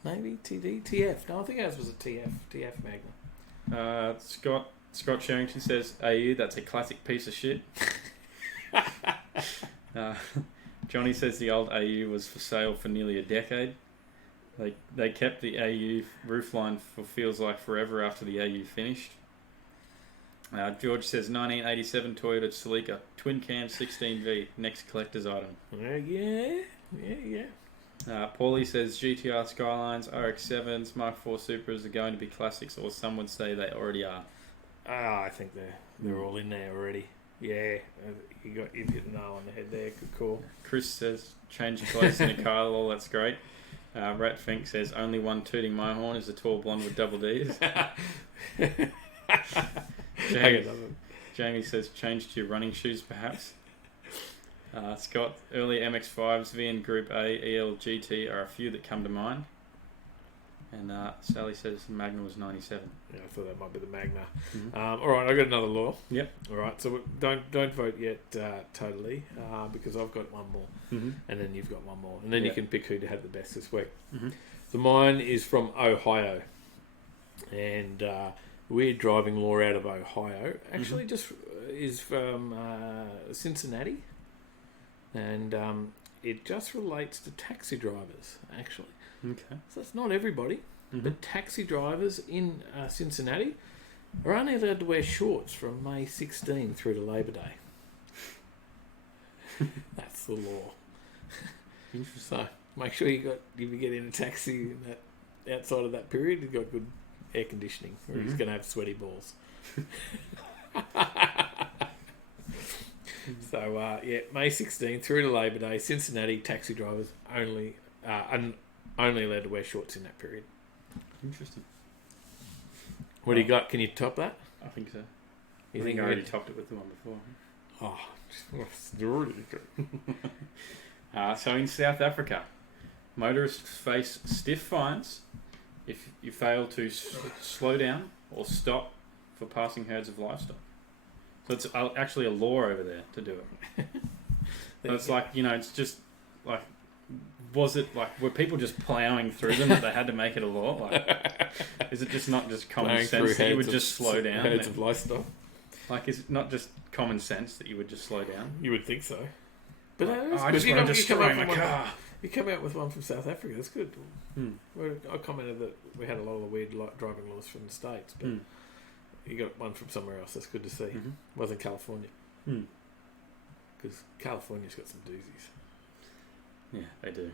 maybe TD, TF. No, I think ours was a TF Magna. Scott Sherrington says AU. That's a classic piece of shit. Johnny says the old AU was for sale for nearly a decade. They kept the AU roofline for feels like forever after the AU finished. George says 1987 Toyota Celica twin cam 16V next collector's item. Yeah. Paulie says GTR Skylines, RX-7s, Mark IV Supras are going to be classics, or some would say they already are. I think they're all in there already. Yeah, you've hit the nail on the head there. Good call. Chris says change your clothes in a car law. That's great. Rat Fink says only one tooting my horn is a tall blonde with double D's. Jamie says change to your running shoes perhaps. Scott, early MX-5s, VN Group A, EL, GT are a few that come to mind. And Sally says Magna was 97. Yeah, I thought that might be the Magna. All right, I got another law. Yep. All right, so don't vote yet totally because I've got one more, and then you've got one more, and then you can pick who to have the best this week. So mine is from Ohio, and weird driving law out of Ohio actually just is from Cincinnati, and it just relates to taxi drivers actually. Okay. So it's not everybody, but taxi drivers in Cincinnati are only allowed to wear shorts from May 16 through to Labor Day. That's the law. Interesting. So make sure if you get in a taxi in that outside of that period, you've got good air conditioning, or he's going to have sweaty balls. So, May 16 through to Labor Day, Cincinnati taxi drivers only allowed to wear shorts in that period. Interesting. What do you got? Can you top that? I think so. You I think I already topped it with the one before. So in South Africa, motorists face stiff fines if you fail to slow down or stop for passing herds of livestock. So it's actually a law over there to do it. So it's like, it's just like, was it like, were people just ploughing through them that they had to make it a law? Like, is it just not just common sense that you would just slow down? Herds of livestock. Like, is it not just common sense that you would just slow down? You would think so. But I just want to destroy my car. You come out with one from South Africa. That's good. I commented that we had a lot of the weird driving laws from the States, but you got one from somewhere else. That's good to see. Wasn't California. Because California's got some doozies. Yeah, they do.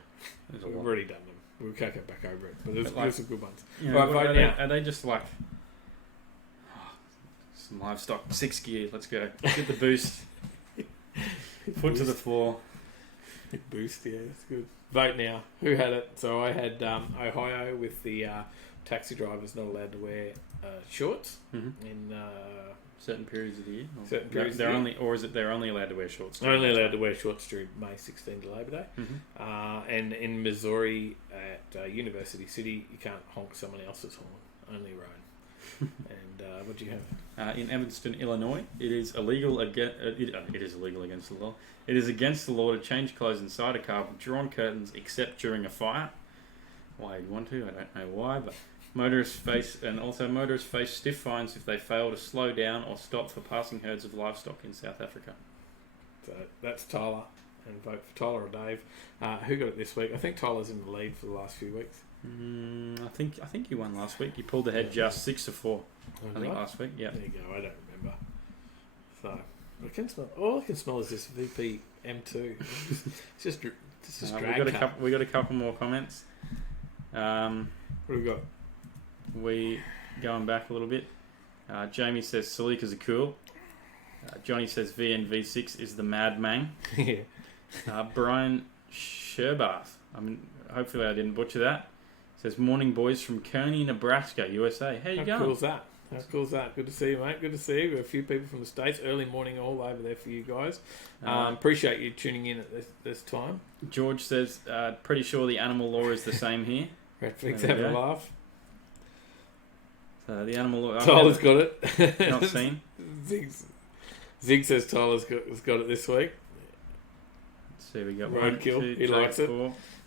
We've already done them. We can't get back over it. But there's some good ones. Are they just like... some livestock, 6 gear, let's go. Get the boost. Foot to the floor. Boost, yeah, that's good. Vote now. Who had it? So I had Ohio with the taxi drivers not allowed to wear shorts in certain periods of the year. Certain periods they're only, or is it they're only allowed to wear shorts? Only allowed to wear shorts during May 16 to Labor Day. And in Missouri at University City, you can't honk someone else's horn. Only your own. And what do you have? In Evanston, Illinois, it is illegal against. It is illegal against the law. It is against the law to change clothes inside a car with drawn curtains, except during a fire. Why you'd want to, I don't know why, but motorists face stiff fines if they fail to slow down or stop for passing herds of livestock in South Africa. So that's Tyler, and vote for Tyler or Dave. Who got it this week? I think Tyler's in the lead for the last few weeks. I think you won last week. You pulled ahead just 6-4. I think last week. Yeah. There you go. I don't remember. So I can smell. All I can smell is this VP M2. It's just drag. We got a couple more comments. What do we got? We going back a little bit. Jamie says Celica's are cool. Johnny says VN V6 is the Mad Mang. Yeah. Brian Sherbath. Hopefully I didn't butcher that. Says, morning boys from Kearney, Nebraska, USA. How you going? How cool's that? How cool's that? Good to see you, mate. Good to see you. We've got a few people from the States. Early morning all over there for you guys. Appreciate you tuning in at this time. George says, pretty sure the animal law is the same here. Redflix having a laugh. So the animal law... Tyler's got it. Not seen. Zig says Tyler's got it this week. Let's see, we got Roadkill. He likes it.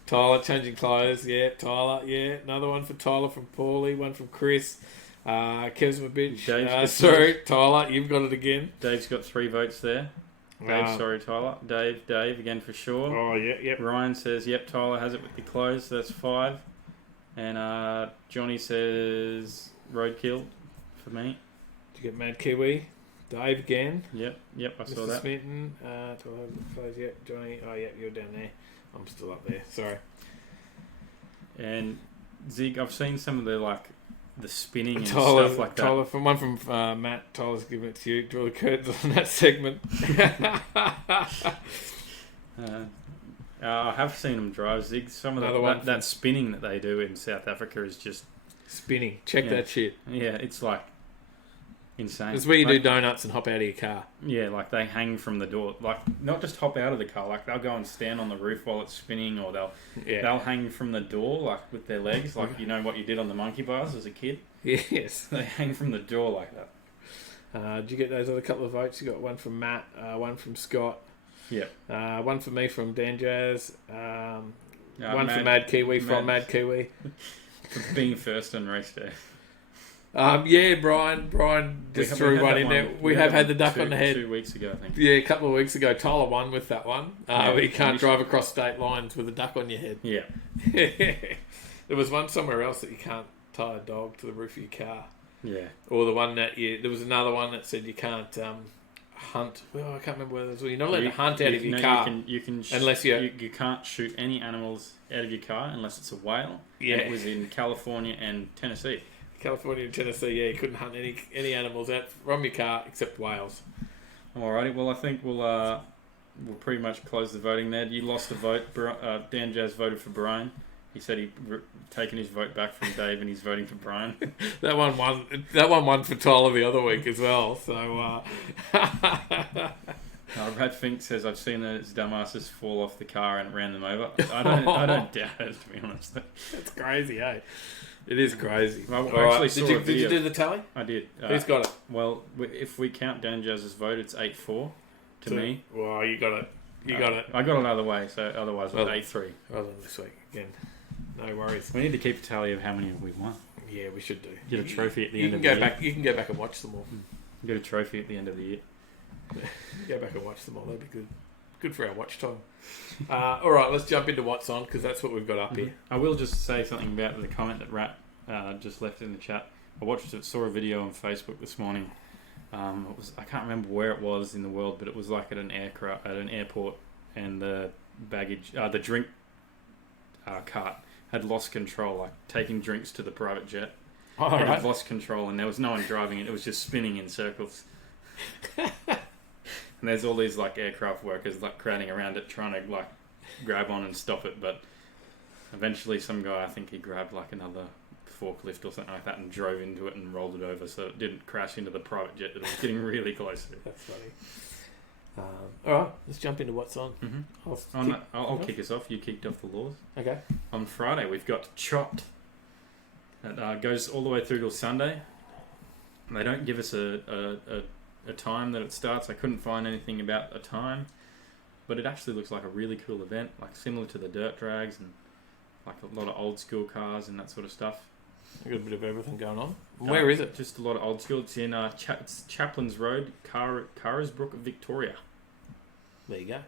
Tyler changing clothes, yeah. Tyler, yeah. Another one for Tyler from Paulie, one from Chris. Kev's my bitch. Sorry, Tyler, you've got it again. Dave's got 3 votes there. Dave, sorry, Tyler. Dave again for sure. Oh, yeah, yep. Ryan says, yep, Tyler has it with the clothes, so that's 5. And Johnny says Roadkill for me. Did you get Mad Kiwi? Dave again. Yep, I saw Mr. that. Smitten, Tyler has the clothes, yep. Johnny, oh, yep, you're down there. I'm still up there. Sorry. And Zig, I've seen some of the spinning and Tyler, stuff like that. Tyler, from Matt. Tyler's giving it to you. Draw the curtains on that segment. I have seen them drive, Zig. Some of that spinning that they do in South Africa is just spinning. Check that shit. Yeah, it's like insane. It's where you do donuts and hop out of your car. Yeah, like they hang from the door. Like not just hop out of the car. Like they'll go and stand on the roof while it's spinning, or they'll hang from the door like with their legs, like you know what you did on the monkey bars as a kid. Yes, they hang from the door like that. Did you get those other couple of votes? You got one from Matt, one from Scott. Yeah. One for me from Dan Jazz. One from Mad Kiwi from Mad Kiwi. For being first on race day. Yeah, Brian just threw one in there. We have had the duck on the head 2 weeks ago, I think. Yeah, a couple of weeks ago. Tyler won with that one. You can't drive across state lines with a duck on your head. Yeah. There was one somewhere else that you can't tie a dog to the roof of your car. Yeah. Or the one that there was another one that said you can't hunt. Well, I can't remember whether it was. You're not allowed to hunt out of your car. You can unless you can't shoot any animals out of your car unless it's a whale. Yeah. And it was in California and Tennessee. California and Tennessee, yeah, you couldn't hunt any animals out from your car except whales. Alrighty, well I think we'll pretty much close the voting there. You lost a vote. Dan Jazz voted for Brian. He said he'd taken his vote back from Dave and he's voting for Brian. That one won for Tyler the other week as well. So Brad Fink says, I've seen those dumbasses fall off the car and ran them over. I don't doubt it, to be honest. That's crazy, eh? It is crazy. Well, I actually saw a video. Did you do the tally? I did. Who's got it? Well, if we count Dan Jazz's vote, it's 8-4 to me. Well, you got it. You got it. I got it other way, so otherwise it was 8-3. Well done this week again. No worries. We need to keep a tally of how many we won. Yeah, we should do. Get a trophy at the end of the year. You can go back and watch them all. Get a trophy at the end of the year. Go back and watch them all. That'd be good. Good for our watch time. All right, let's jump into what's on because that's what we've got up here. I will just say something about the comment that Rat just left in the chat. I saw a video on Facebook this morning. I can't remember where it was in the world, but it was like at an airport, and the the drink cart had lost control, like taking drinks to the private jet. It had lost control, and there was no one driving it. It was just spinning in circles. And there's all these like aircraft workers like crowding around it, trying to like grab on and stop it. But eventually, some guy, I think he grabbed like another forklift or something like that and drove into it and rolled it over, so it didn't crash into the private jet that it was getting really close to. That's funny. All right, let's jump into what's on. Mm-hmm. I'll kick us off. You kicked off the laws. Okay. On Friday, we've got Chopped. That goes all the way through till Sunday. They don't give us a time that it starts. I couldn't find anything about a time, but it actually looks like a really cool event, like similar to the dirt drags and like a lot of old school cars and that sort of stuff. You've got a bit of everything going on. Where is it? Just a lot of old school. It's in it's Chaplains Road, Carisbrook, Victoria. There you go.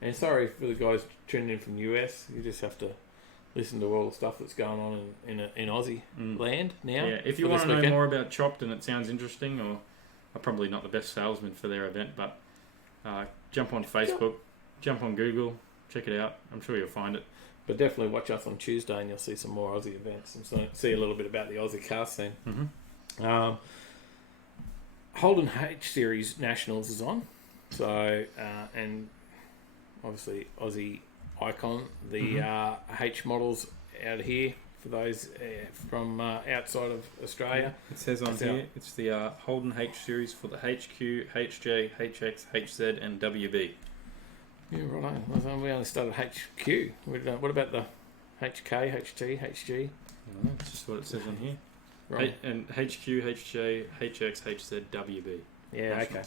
And sorry for the guys tuning in from the US. You just have to listen to all the stuff that's going on in Aussie land now. Yeah, if you want to know more about Chopped and it sounds interesting, or I'm probably not the best salesman for their event, but jump on Facebook, jump on Google, check it out. I'm sure you'll find it. But definitely watch us on Tuesday and you'll see some more Aussie events and see a little bit about the Aussie car scene. Mm-hmm. Holden H Series Nationals is on. So, and obviously Aussie Icon, the H models out here for those from outside of Australia. It says on here, it's the Holden H Series for the HQ, HJ, HX, HZ and WB. Yeah, right. We only started HQ. What about the HK, HT, HG? No, that's just what it says on here. Right. And HQ, HJ, HX, HZ, WB. Yeah, okay.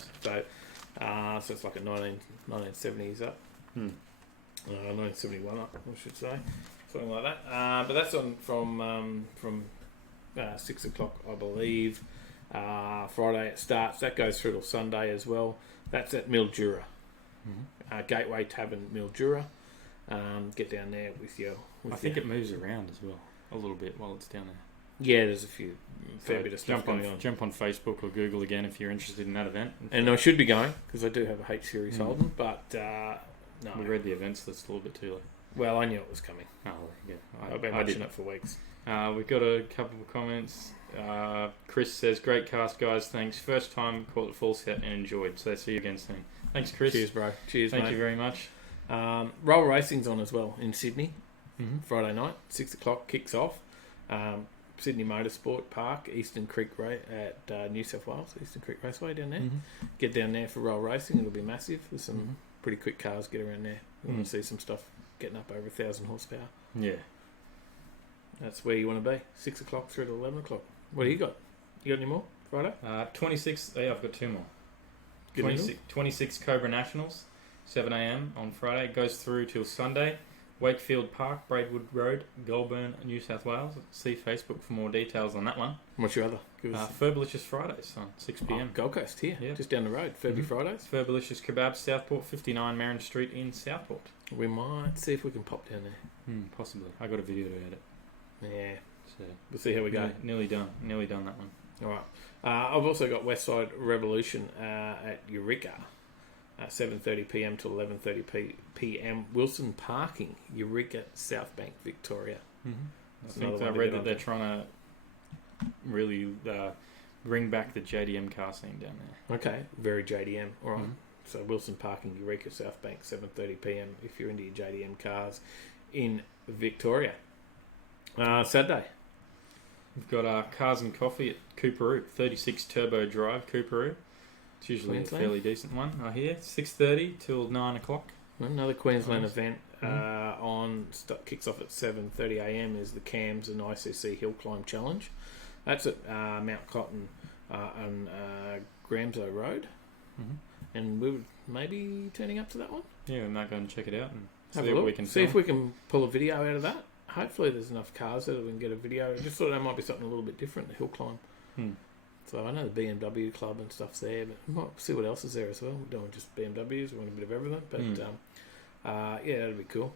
So it's like a 1970s up. 1971 up, I should say. Something like that. But that's on from 6 o'clock, I believe. Friday it starts. That goes through till Sunday as well. That's at Mildura. Gateway Tavern, Mildura. Get down there with your... I think it moves around as well a little bit while it's down there. Yeah, there's a fair bit of stuff going on. Jump on Facebook or Google again if you're interested in that event. And I should be going because I do have a H Series Holden, but no. We read the events list a little bit too late. Well, I knew it was coming. Oh, yeah. I've been watching it for weeks. We've got a couple of comments. Chris says, "Great cast, guys. Thanks. First time caught the full set and enjoyed. So see you again soon." Thanks, Chris. Cheers, bro. Cheers, mate. Thank you very much. Roll Racing's on as well in Sydney. Friday night, 6 o'clock kicks off. Sydney Motorsport Park, Eastern Creek at New South Wales, Eastern Creek Raceway down there. Get down there for Roll Racing. It'll be massive. There's some pretty quick cars get around there. You want to see some stuff getting up over 1,000 horsepower. Yeah. That's where you want to be. 6 o'clock through to 11 o'clock. What do you got? You got any more Friday? 26. Yeah, I've got two more. 26 Cobra Nationals, 7 a.m. on Friday. Goes through till Sunday. Wakefield Park, Braidwood Road, Goulburn, New South Wales. See Facebook for more details on that one. What's your other? Ferbalicious Fridays on 6 p.m. Gold Coast here, just down the road. Furby Fridays. Ferbalicious Kebab, Southport, 59 Marin Street in Southport. We might see if we can pop down there. Possibly. I got a video to edit. Yeah. So we'll see how we go. Nearly done that one. All right. I've also got Westside Revolution at Eureka. 7:30 p.m. to 11:30 p.m. Wilson Parking, Eureka, South Bank, Victoria. I think I read that they're trying to really bring back the JDM car scene down there. Okay, very JDM. All right. Mm-hmm. So Wilson Parking, Eureka, South Bank, 7:30 p.m. if you're into your JDM cars in Victoria. Saturday. We've got Cars and Coffee at Cooperoo, 36 Turbo Drive, Cooperoo. It's usually Queensland. a fairly decent one, I hear. 6:30 till 9 o'clock. Another Queensland Nice. event kicks off at 7:30 a.m. is the CAMS and ICC Hill Climb Challenge. That's at Mount Cotton on Gramso Road. Mm-hmm. And we were maybe turning up to that one. Yeah, we might go and check it out and Have see a what look. we can See film. if we can pull a video out of that. Hopefully there's enough cars there that we can get a video. I just thought that might be something a little bit different, the hill climb. So I know the BMW club and stuff's there, but we might see what else is there as well. We don't want just BMWs, we want a bit of everything. But yeah, that'd be cool.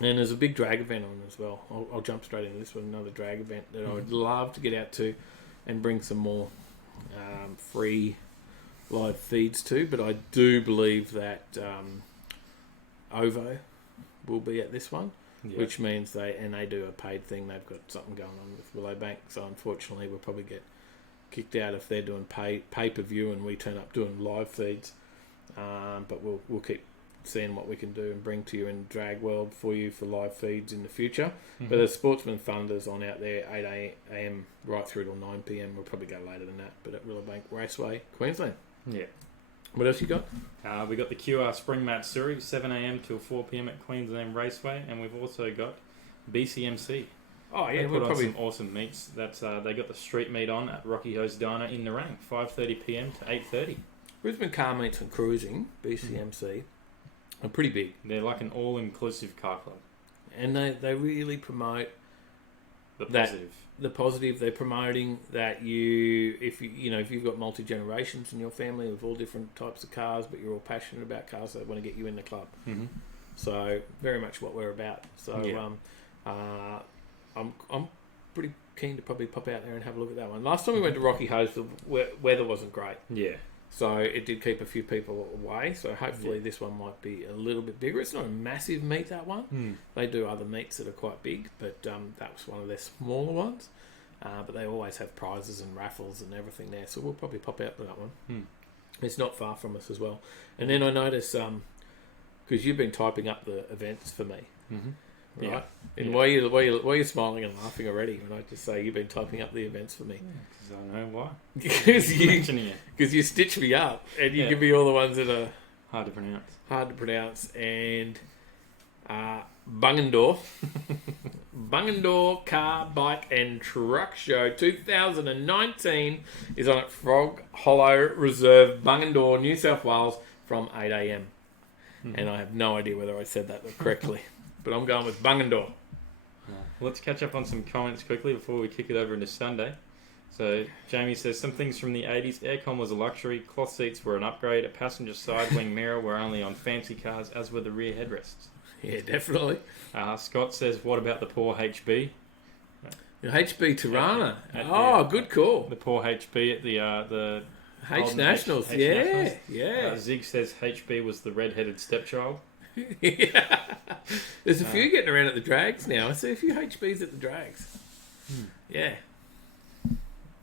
And there's a big drag event on as well. I'll jump straight into this one, another drag event that I would love to get out to and bring some more free live feeds to. But I do believe that OVO will be at this one. Yeah. Which means they do a paid thing. They've got something going on with Willowbank. So unfortunately, we'll probably get kicked out if they're doing pay-per-view and we turn up doing live feeds. But we'll keep seeing what we can do and bring to you in drag world for you for live feeds in the future. But there's Sportsman Thunders on out there, 8 a.m. right through till 9 p.m. We'll probably go later than that, but at Willowbank Raceway, Queensland. Yeah. What else you got? We got the QR Spring Mat Series, 7 a.m. till 4 p.m. at Queensland Raceway, and we've also got BCMC. Oh yeah, They we'll put on probably some awesome meets. That's they got the street meet on at Rocky Hose Diner in the Rank, 5:30 p.m. to 8:30. Brisbane Car Meets and Cruising, BCMC, are pretty big. They're like an all-inclusive car club. And they really promote The that- positive. the positive. They're promoting that if you've got multi-generations in your family with all different types of cars, but you're all passionate about cars, they want to get you in the club. Mm-hmm. So very much what we're about. So Yeah. I'm pretty keen to probably pop out there and have a look at that one. Last time we went to Rocky Hose, the weather wasn't great, Yeah. so it did keep a few people away. So hopefully this one might be a little bit bigger. It's not a massive meet, that one. They do other meets that are quite big, but that was one of their smaller ones. But they always have prizes and raffles and everything there, so we'll probably pop out to that one. It's not far from us as well. And then I notice, because you've been typing up the events for me, right? Yeah. And Yeah. why are you smiling and laughing already when I just say you've been typing up the events for me? Because I know why. Because you stitch me up and you give me all the ones that are Hard to pronounce. hard to pronounce. And Bungendore Car, Bike and Truck Show 2019 is on at Frog Hollow Reserve, Bungendore, New South Wales from 8 a.m. And I have no idea whether I said that correctly, but I'm going with Bungendore. Let's catch up on some comments quickly before we kick it over into Sunday. So Jamie says, some things from the 80s. Aircon was a luxury. Cloth seats were an upgrade. A passenger side wing mirror were only on fancy cars, as were the rear headrests. Yeah, definitely. Scott says, what about the poor HB? HB Tirana. At the, Good call. The poor HB at the H Holden Nationals. H Yeah, Nationals. yeah. Zig says HB was the red-headed stepchild. Yeah. There's a few getting around at the drags now. I see a few HBs at the drags. Yeah.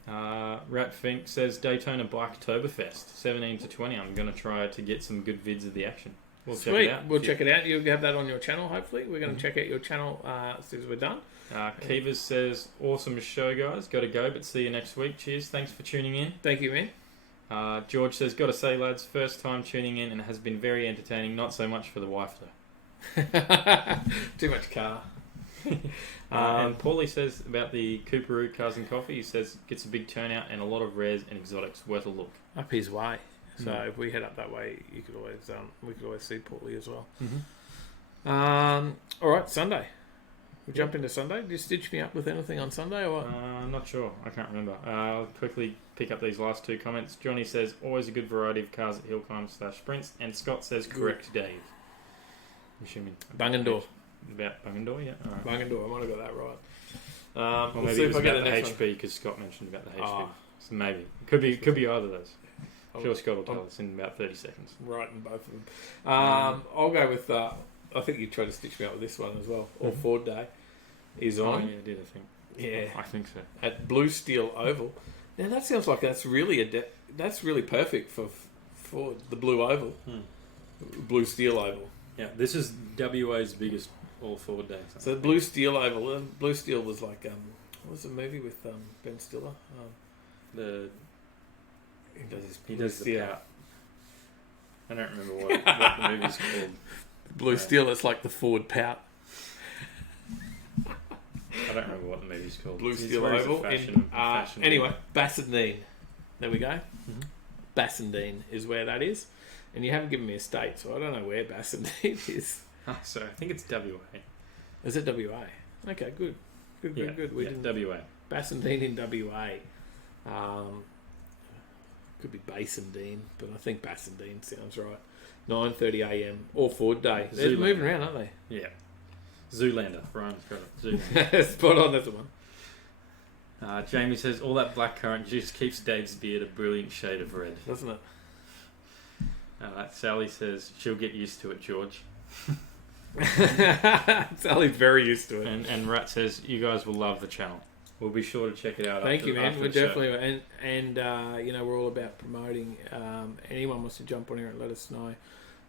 Rat Fink says Daytona Biketoberfest, 17 to 20. I'm going to try to get some good vids of the action. We'll Sweet. check it out. We'll check it out. You'll have that on your channel, hopefully. We're going to check out your channel as soon as we're done. Kivas says, awesome show, guys. Got to go, but see you next week. Cheers. Thanks for tuning in. Thank you, man. George says, got to say, lads, first time tuning in and has been very entertaining. Not so much for the wife, though. Too much car. And Paulie says about the Cooperoo Cars and Coffee, he says gets a big turnout and a lot of rares and exotics, worth a look. Up his way. So if we head up that way, we could always see Portly as well. All right, Sunday. We jump into Sunday. Did you stitch me up with anything on Sunday or what? I'm not sure. I can't remember. I'll quickly pick up these last two comments. Johnny says, always a good variety of cars at hill climbs / sprints. And Scott says, correct, Dave. I'm assuming. Bungendore. About Bungendore, yeah. All right. Bungendore, I might have got that right. Or We'll maybe see it if was I get about the the next HP one. because Scott mentioned about the HP. Oh. So maybe. Could be either of those. Sure, Scott will tell us in about 30 seconds. Right in both of them. I'll go with, I think you tried to stitch me up with this one as well. All Ford Day is Oh, on. yeah, I did, I think. Yeah. I think so. At Blue Steel Oval. Now that sounds like that's really that's really perfect for the Blue Oval. Blue Steel Oval. Yeah, this is WA's biggest all-forward day. So Blue Steel Oval. Blue Steel was like what was the movie with Ben Stiller? He does the pout. I don't remember what the movie's called. Blue Steel. It's like the Ford pout. I don't remember what the movie's called. Blue Steel Oval. Fashion Anyway, Bassendean. There we go. Mm-hmm. Bassendean is where that is. And you haven't given me a state, so I don't know where Bassendean is. Oh, sorry. I think it's WA. Is it WA? Okay, good. Good. We didn't WA. Bassendean in WA. Could be Bassendean, but I think Bassendean sounds right. 9:30 a.m. all Ford day. They're moving around, aren't they? Yeah. Zoolander. Ryan's got it. Zoolander. Spot on, that's the one. Jamie says, all that blackcurrant juice keeps Dave's beard a brilliant shade of red. Doesn't it? Sally says, she'll get used to it, George. Sally's very used to it. And Rat says, you guys will love the channel. We'll be sure to check it out. Thank you, man. We're definitely, and we're all about promoting. Anyone wants to jump on here and let us know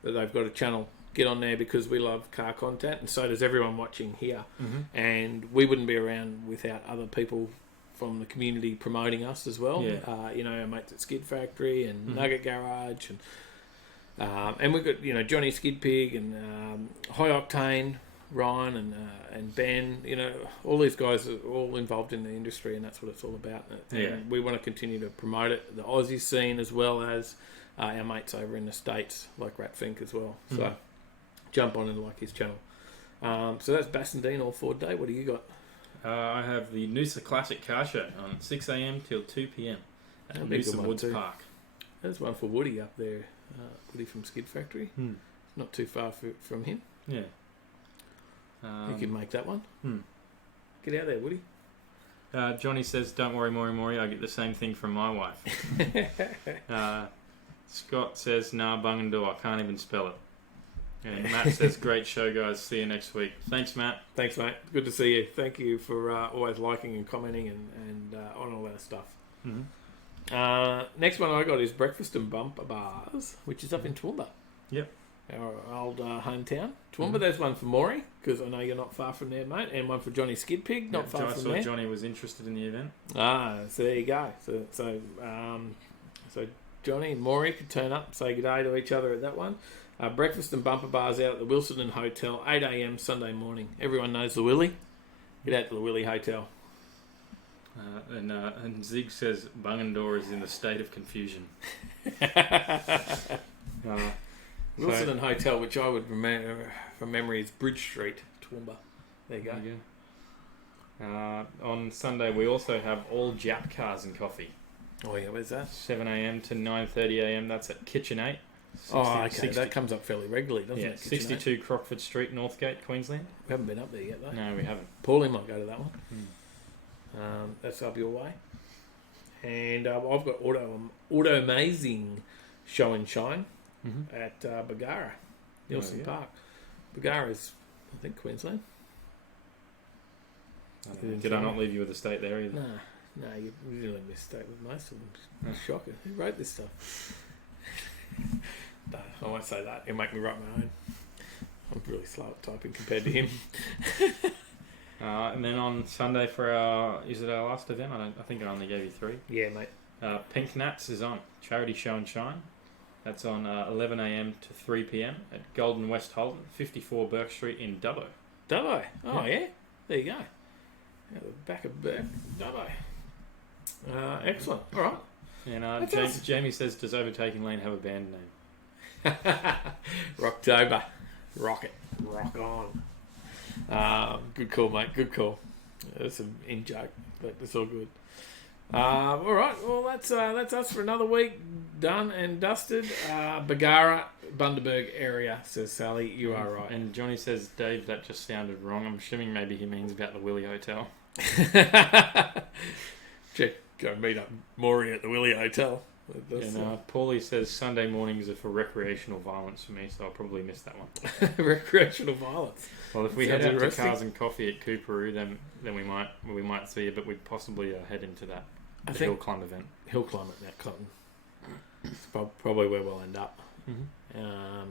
that they've got a channel, get on there, because we love car content, and so does everyone watching here. Mm-hmm. And we wouldn't be around without other people from the community promoting us as well. Yeah. Our mates at Skid Factory and Nugget Garage, and we've got Johnny Skid Pig and High Octane, Ryan and Ben. All these guys are all involved in the industry, and that's what it's all about. And we want to continue to promote it, the Aussie scene, as well as our mates over in the States like Rat Fink as well. So jump on and like his channel. So that's Bassendean all Ford day. What do you got? I have the Noosa Classic Car Show on 6 a.m. till 2 p.m. at Noosa Woods Park. There's one for Woody up there. Woody from Skid Factory. Not too far from him. Yeah. You can make that one. Get out there, Woody. Johnny says, don't worry, Mori. I get the same thing from my wife. Scott says, nah, Bungendore. I can't even spell it. And Matt says, great show, guys. See you next week. Thanks, Matt. Thanks, mate. Good to see you. Thank you for always liking and commenting and on all that stuff. Next one I got is Breakfast and Bumper Bars, which is up in Toowoomba. Yep. Our old hometown. Toowoomba, there's one for Maury, because I know you're not far from there, mate, and one for Johnny Skid Pig, not far from there. Johnny was interested in the event. So there you go. So Johnny and Maury could turn up, say good day to each other at that one. Breakfast and Bumper Bars out at the Wilson and Hotel, 8 a.m. Sunday morning. Everyone knows the Willie. Get out to the Willie Hotel. And Zig says Bungendore is in a state of confusion. Wilson and Hotel, which I would remember from memory, is Bridge Street, Toowoomba. There you go. On Sunday, we also have all Jap cars and coffee. Oh yeah, where's that? 7 a.m. to 9:30 a.m. That's at Kitchen 8. 60, that comes up fairly regularly, doesn't it? 62 Crockford Street, Northgate, Queensland. We haven't been up there yet, though. No, we haven't. Paulie might go to that one. That's up your way. And I've got Auto Amazing Show and Shine at Bargara, Nielsen Park. Bargara is, I think, Queensland. Did I not leave you with a state there either? No, you didn't leave me a state with most of them. Shocker. Who wrote this stuff? No, I won't say that. It'll make me write my own. I'm really slow at typing compared to him. And then on Sunday for our last event? I think I only gave you 3. Yeah, mate. Pink Nats is on. Charity Show and Shine. That's on 11 a.m. to 3 p.m. at Golden West Holden, 54 Burke Street in Dubbo. Dubbo? Oh, yeah? There you go. At the back of Burke, Dubbo. Excellent. All right. And Jamie says, does Overtaking Lane have a band name? Rocktober. Rock it. Rock on. Good call, mate. Good call. That's an in-joke, but it's all good. All right. Well, that's us for another week. Done and dusted. Bargara, Bundaberg area, says Sally. You are right. And Johnny says, Dave, that just sounded wrong. I'm assuming maybe he means about the Willie Hotel. Check. Go meet up Maury at the Willie Hotel. Paulie says Sunday mornings are for recrecreational violence for me, so I'll probably miss that one. Recreational violence. Well, if we head out to Cars and Coffee at Cooperoo, then we might see you, but we'd possibly head into that hill climb event. Hill climb at that Cotton. It's probably where we'll end up. Mm-hmm.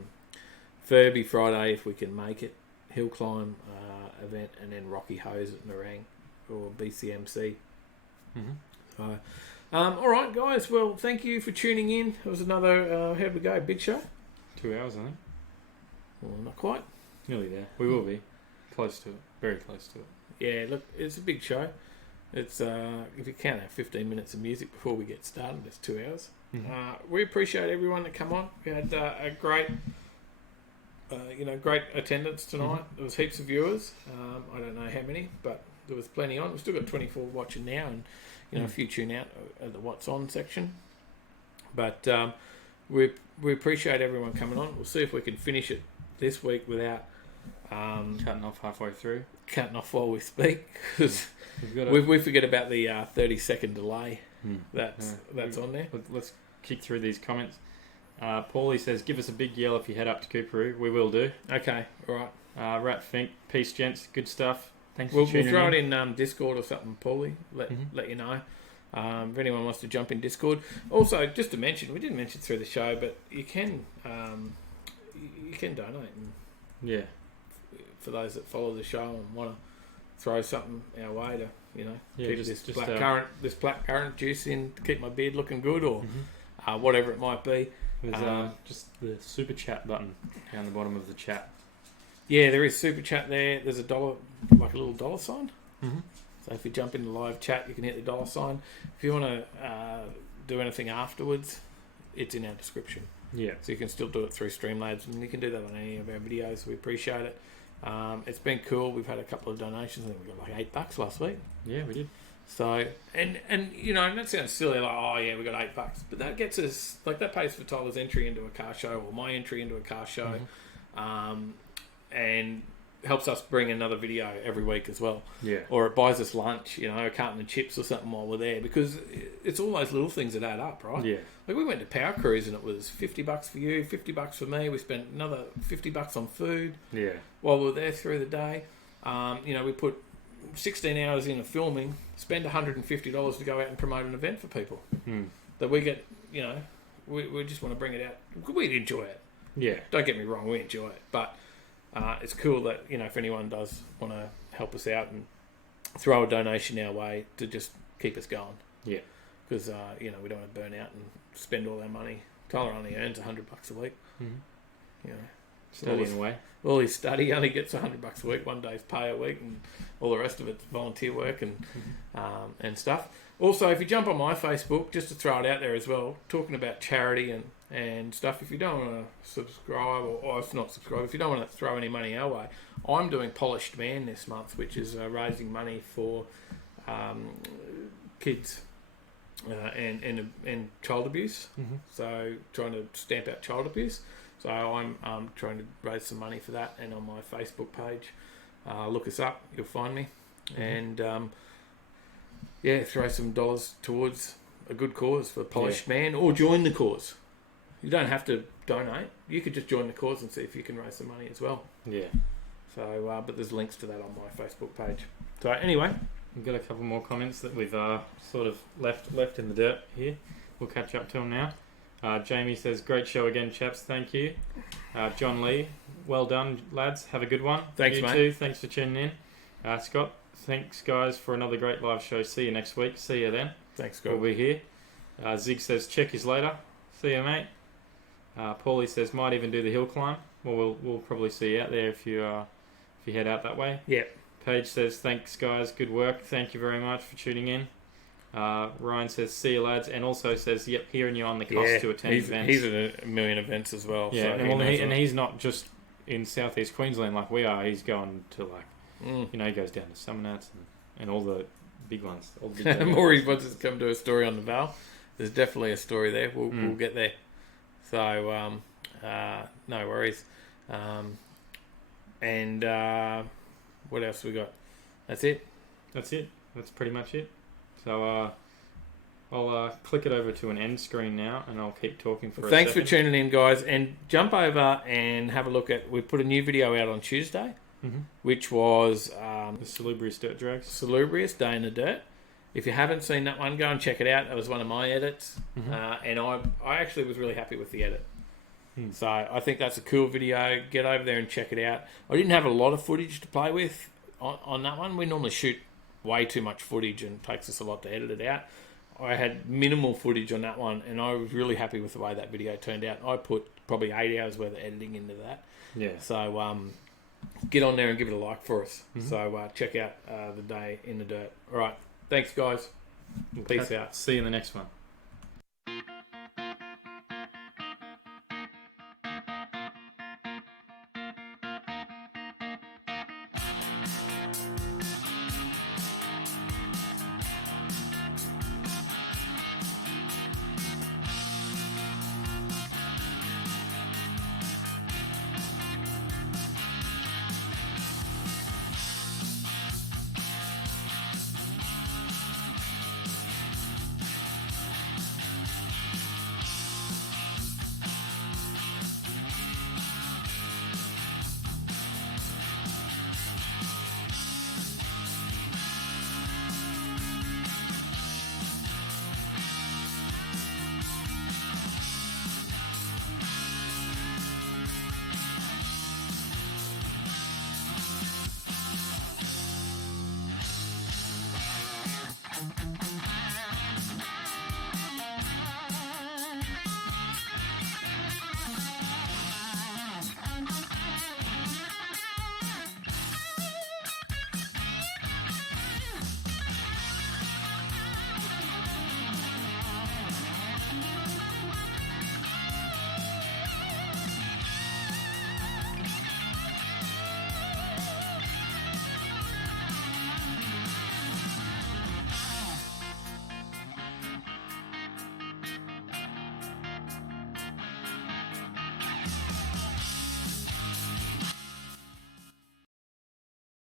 Furby Friday if we can make it. Hill climb event, and then Rocky Hose at Nerang or BCMC. Mm-hmm. All right, guys. Well, thank you for tuning in. It was another how'd we go? Big show. 2 hours, I think. Well, not quite. Nearly there. We will be close to it. Very close to it. Yeah. Look, it's a big show. It's if you count our 15 minutes of music before we get started, it's 2 hours. Mm-hmm. We appreciate everyone that come on. We had a great. Great attendance tonight. There was heaps of viewers. I don't know how many, but there was plenty on. We've still got 24 watching now, and a few tune out at the What's On section. But we appreciate everyone coming on. We'll see if we can finish it this week without cutting off halfway through. Cutting off while we speak, because we forget about the 30-second delay. That's on there. Let's kick through these comments. Paulie says, give us a big yell if you head up to Cooperoo. We will do. Okay, all right. Rat Fink, peace, gents. Good stuff. Thanks We'll for tuning throw in. it in Discord or something, Paulie. Let you know. If anyone wants to jump in Discord. Also, just to mention, we didn't mention through the show, but you can donate. Yeah. For those that follow the show and want to throw something our way to, keep this blackcurrant juice in, to keep my beard looking good, or whatever it might be. There's just the super chat button down the bottom of the chat. Yeah, there is super chat there. There's a dollar, like a little dollar sign. Mm-hmm. So if you jump into live chat, you can hit the dollar sign. If you want to do anything afterwards, it's in our description. Yeah. So you can still do it through Streamlabs, and you can do that on any of our videos. We appreciate it. It's been cool. We've had a couple of donations. I think we got like $8 last week. Yeah, we did. So, and that sounds silly, like, oh yeah, we got $8, but that gets us, like, that pays for Tyler's entry into a car show, or my entry into a car show, and helps us bring another video every week as well. Yeah. Or it buys us lunch, a carton of chips or something while we're there, because it's all those little things that add up, right? Yeah. Like, we went to Power Cruise and it was $50 for you, $50 for me. We spent another $50 on food. Yeah. While we were there through the day. We put 16 hours in of filming, spend $150 to go out and promote an event for people. That we get, we just want to bring it out. We enjoy it. Yeah. Don't get me wrong, we enjoy it. But it's cool that, if anyone does want to help us out and throw a donation our way to just keep us going. Yeah. Because, we don't want to burn out and spend all our money. Tyler only earns $100 a week. Studying away. All his study only gets $100 a week, one day's pay a week, and all the rest of it's volunteer work and stuff. Also, if you jump on my Facebook, just to throw it out there as well, talking about charity and stuff, if you don't want to subscribe, or if not subscribe, if you don't want to throw any money our way, I'm doing Polished Man this month, which is raising money for kids and child abuse. So trying to stamp out child abuse. So I'm trying to raise some money for that, and on my Facebook page, look us up, you'll find me, and throw some dollars towards a good cause for Polished Man, or join the cause. You don't have to donate. You could just join the cause and see if you can raise some money as well. Yeah. So, but there's links to that on my Facebook page. So anyway, we've got a couple more comments that we've sort of left in the dirt here. We'll catch up to them now. Jamie says, great show again, chaps. Thank you. John Lee, well done, lads. Have a good one. Thanks, you mate. too. Thanks for tuning in. Scott, thanks, guys, for another great live show. See you next week. See you then. Thanks, Scott. We'll be here. Zig says, check his later. See you, mate. Paulie says, might even do the hill climb. Well, we'll probably see you out there if you head out that way. Yeah. Paige says, thanks, guys. Good work. Thank you very much for tuning in. Ryan says, see you, lads, and also says, yep, hearing you on the cost to attend events. He's at a million events as well. Yeah, so and he's not just in southeast Queensland like we are. He's going to he goes down to Summernats and all the big ones. All the big Maury wants us to come to a story on the Val. There's definitely a story there. We'll get there. So no worries. And what else we got? That's it. That's pretty much it. So I'll click it over to an end screen now, and I'll keep talking for Thanks a second. for tuning in, guys. And jump over and have a look at... We put a new video out on Tuesday, which was... The Salubrious Dirt Drags. Salubrious, Day in the Dirt. If you haven't seen that one, go and check it out. That was one of my edits. And I actually was really happy with the edit. So I think that's a cool video. Get over there and check it out. I didn't have a lot of footage to play with on that one. We normally shoot way too much footage and it takes us a lot to edit it out. I had minimal footage on that one, and I was really happy with the way that video turned out. I put probably 8 hours worth of editing into that. Yeah. So get on there and give it a like for us. So check out the Day in the Dirt. All right. Thanks, guys. Peace out. See you in the next one.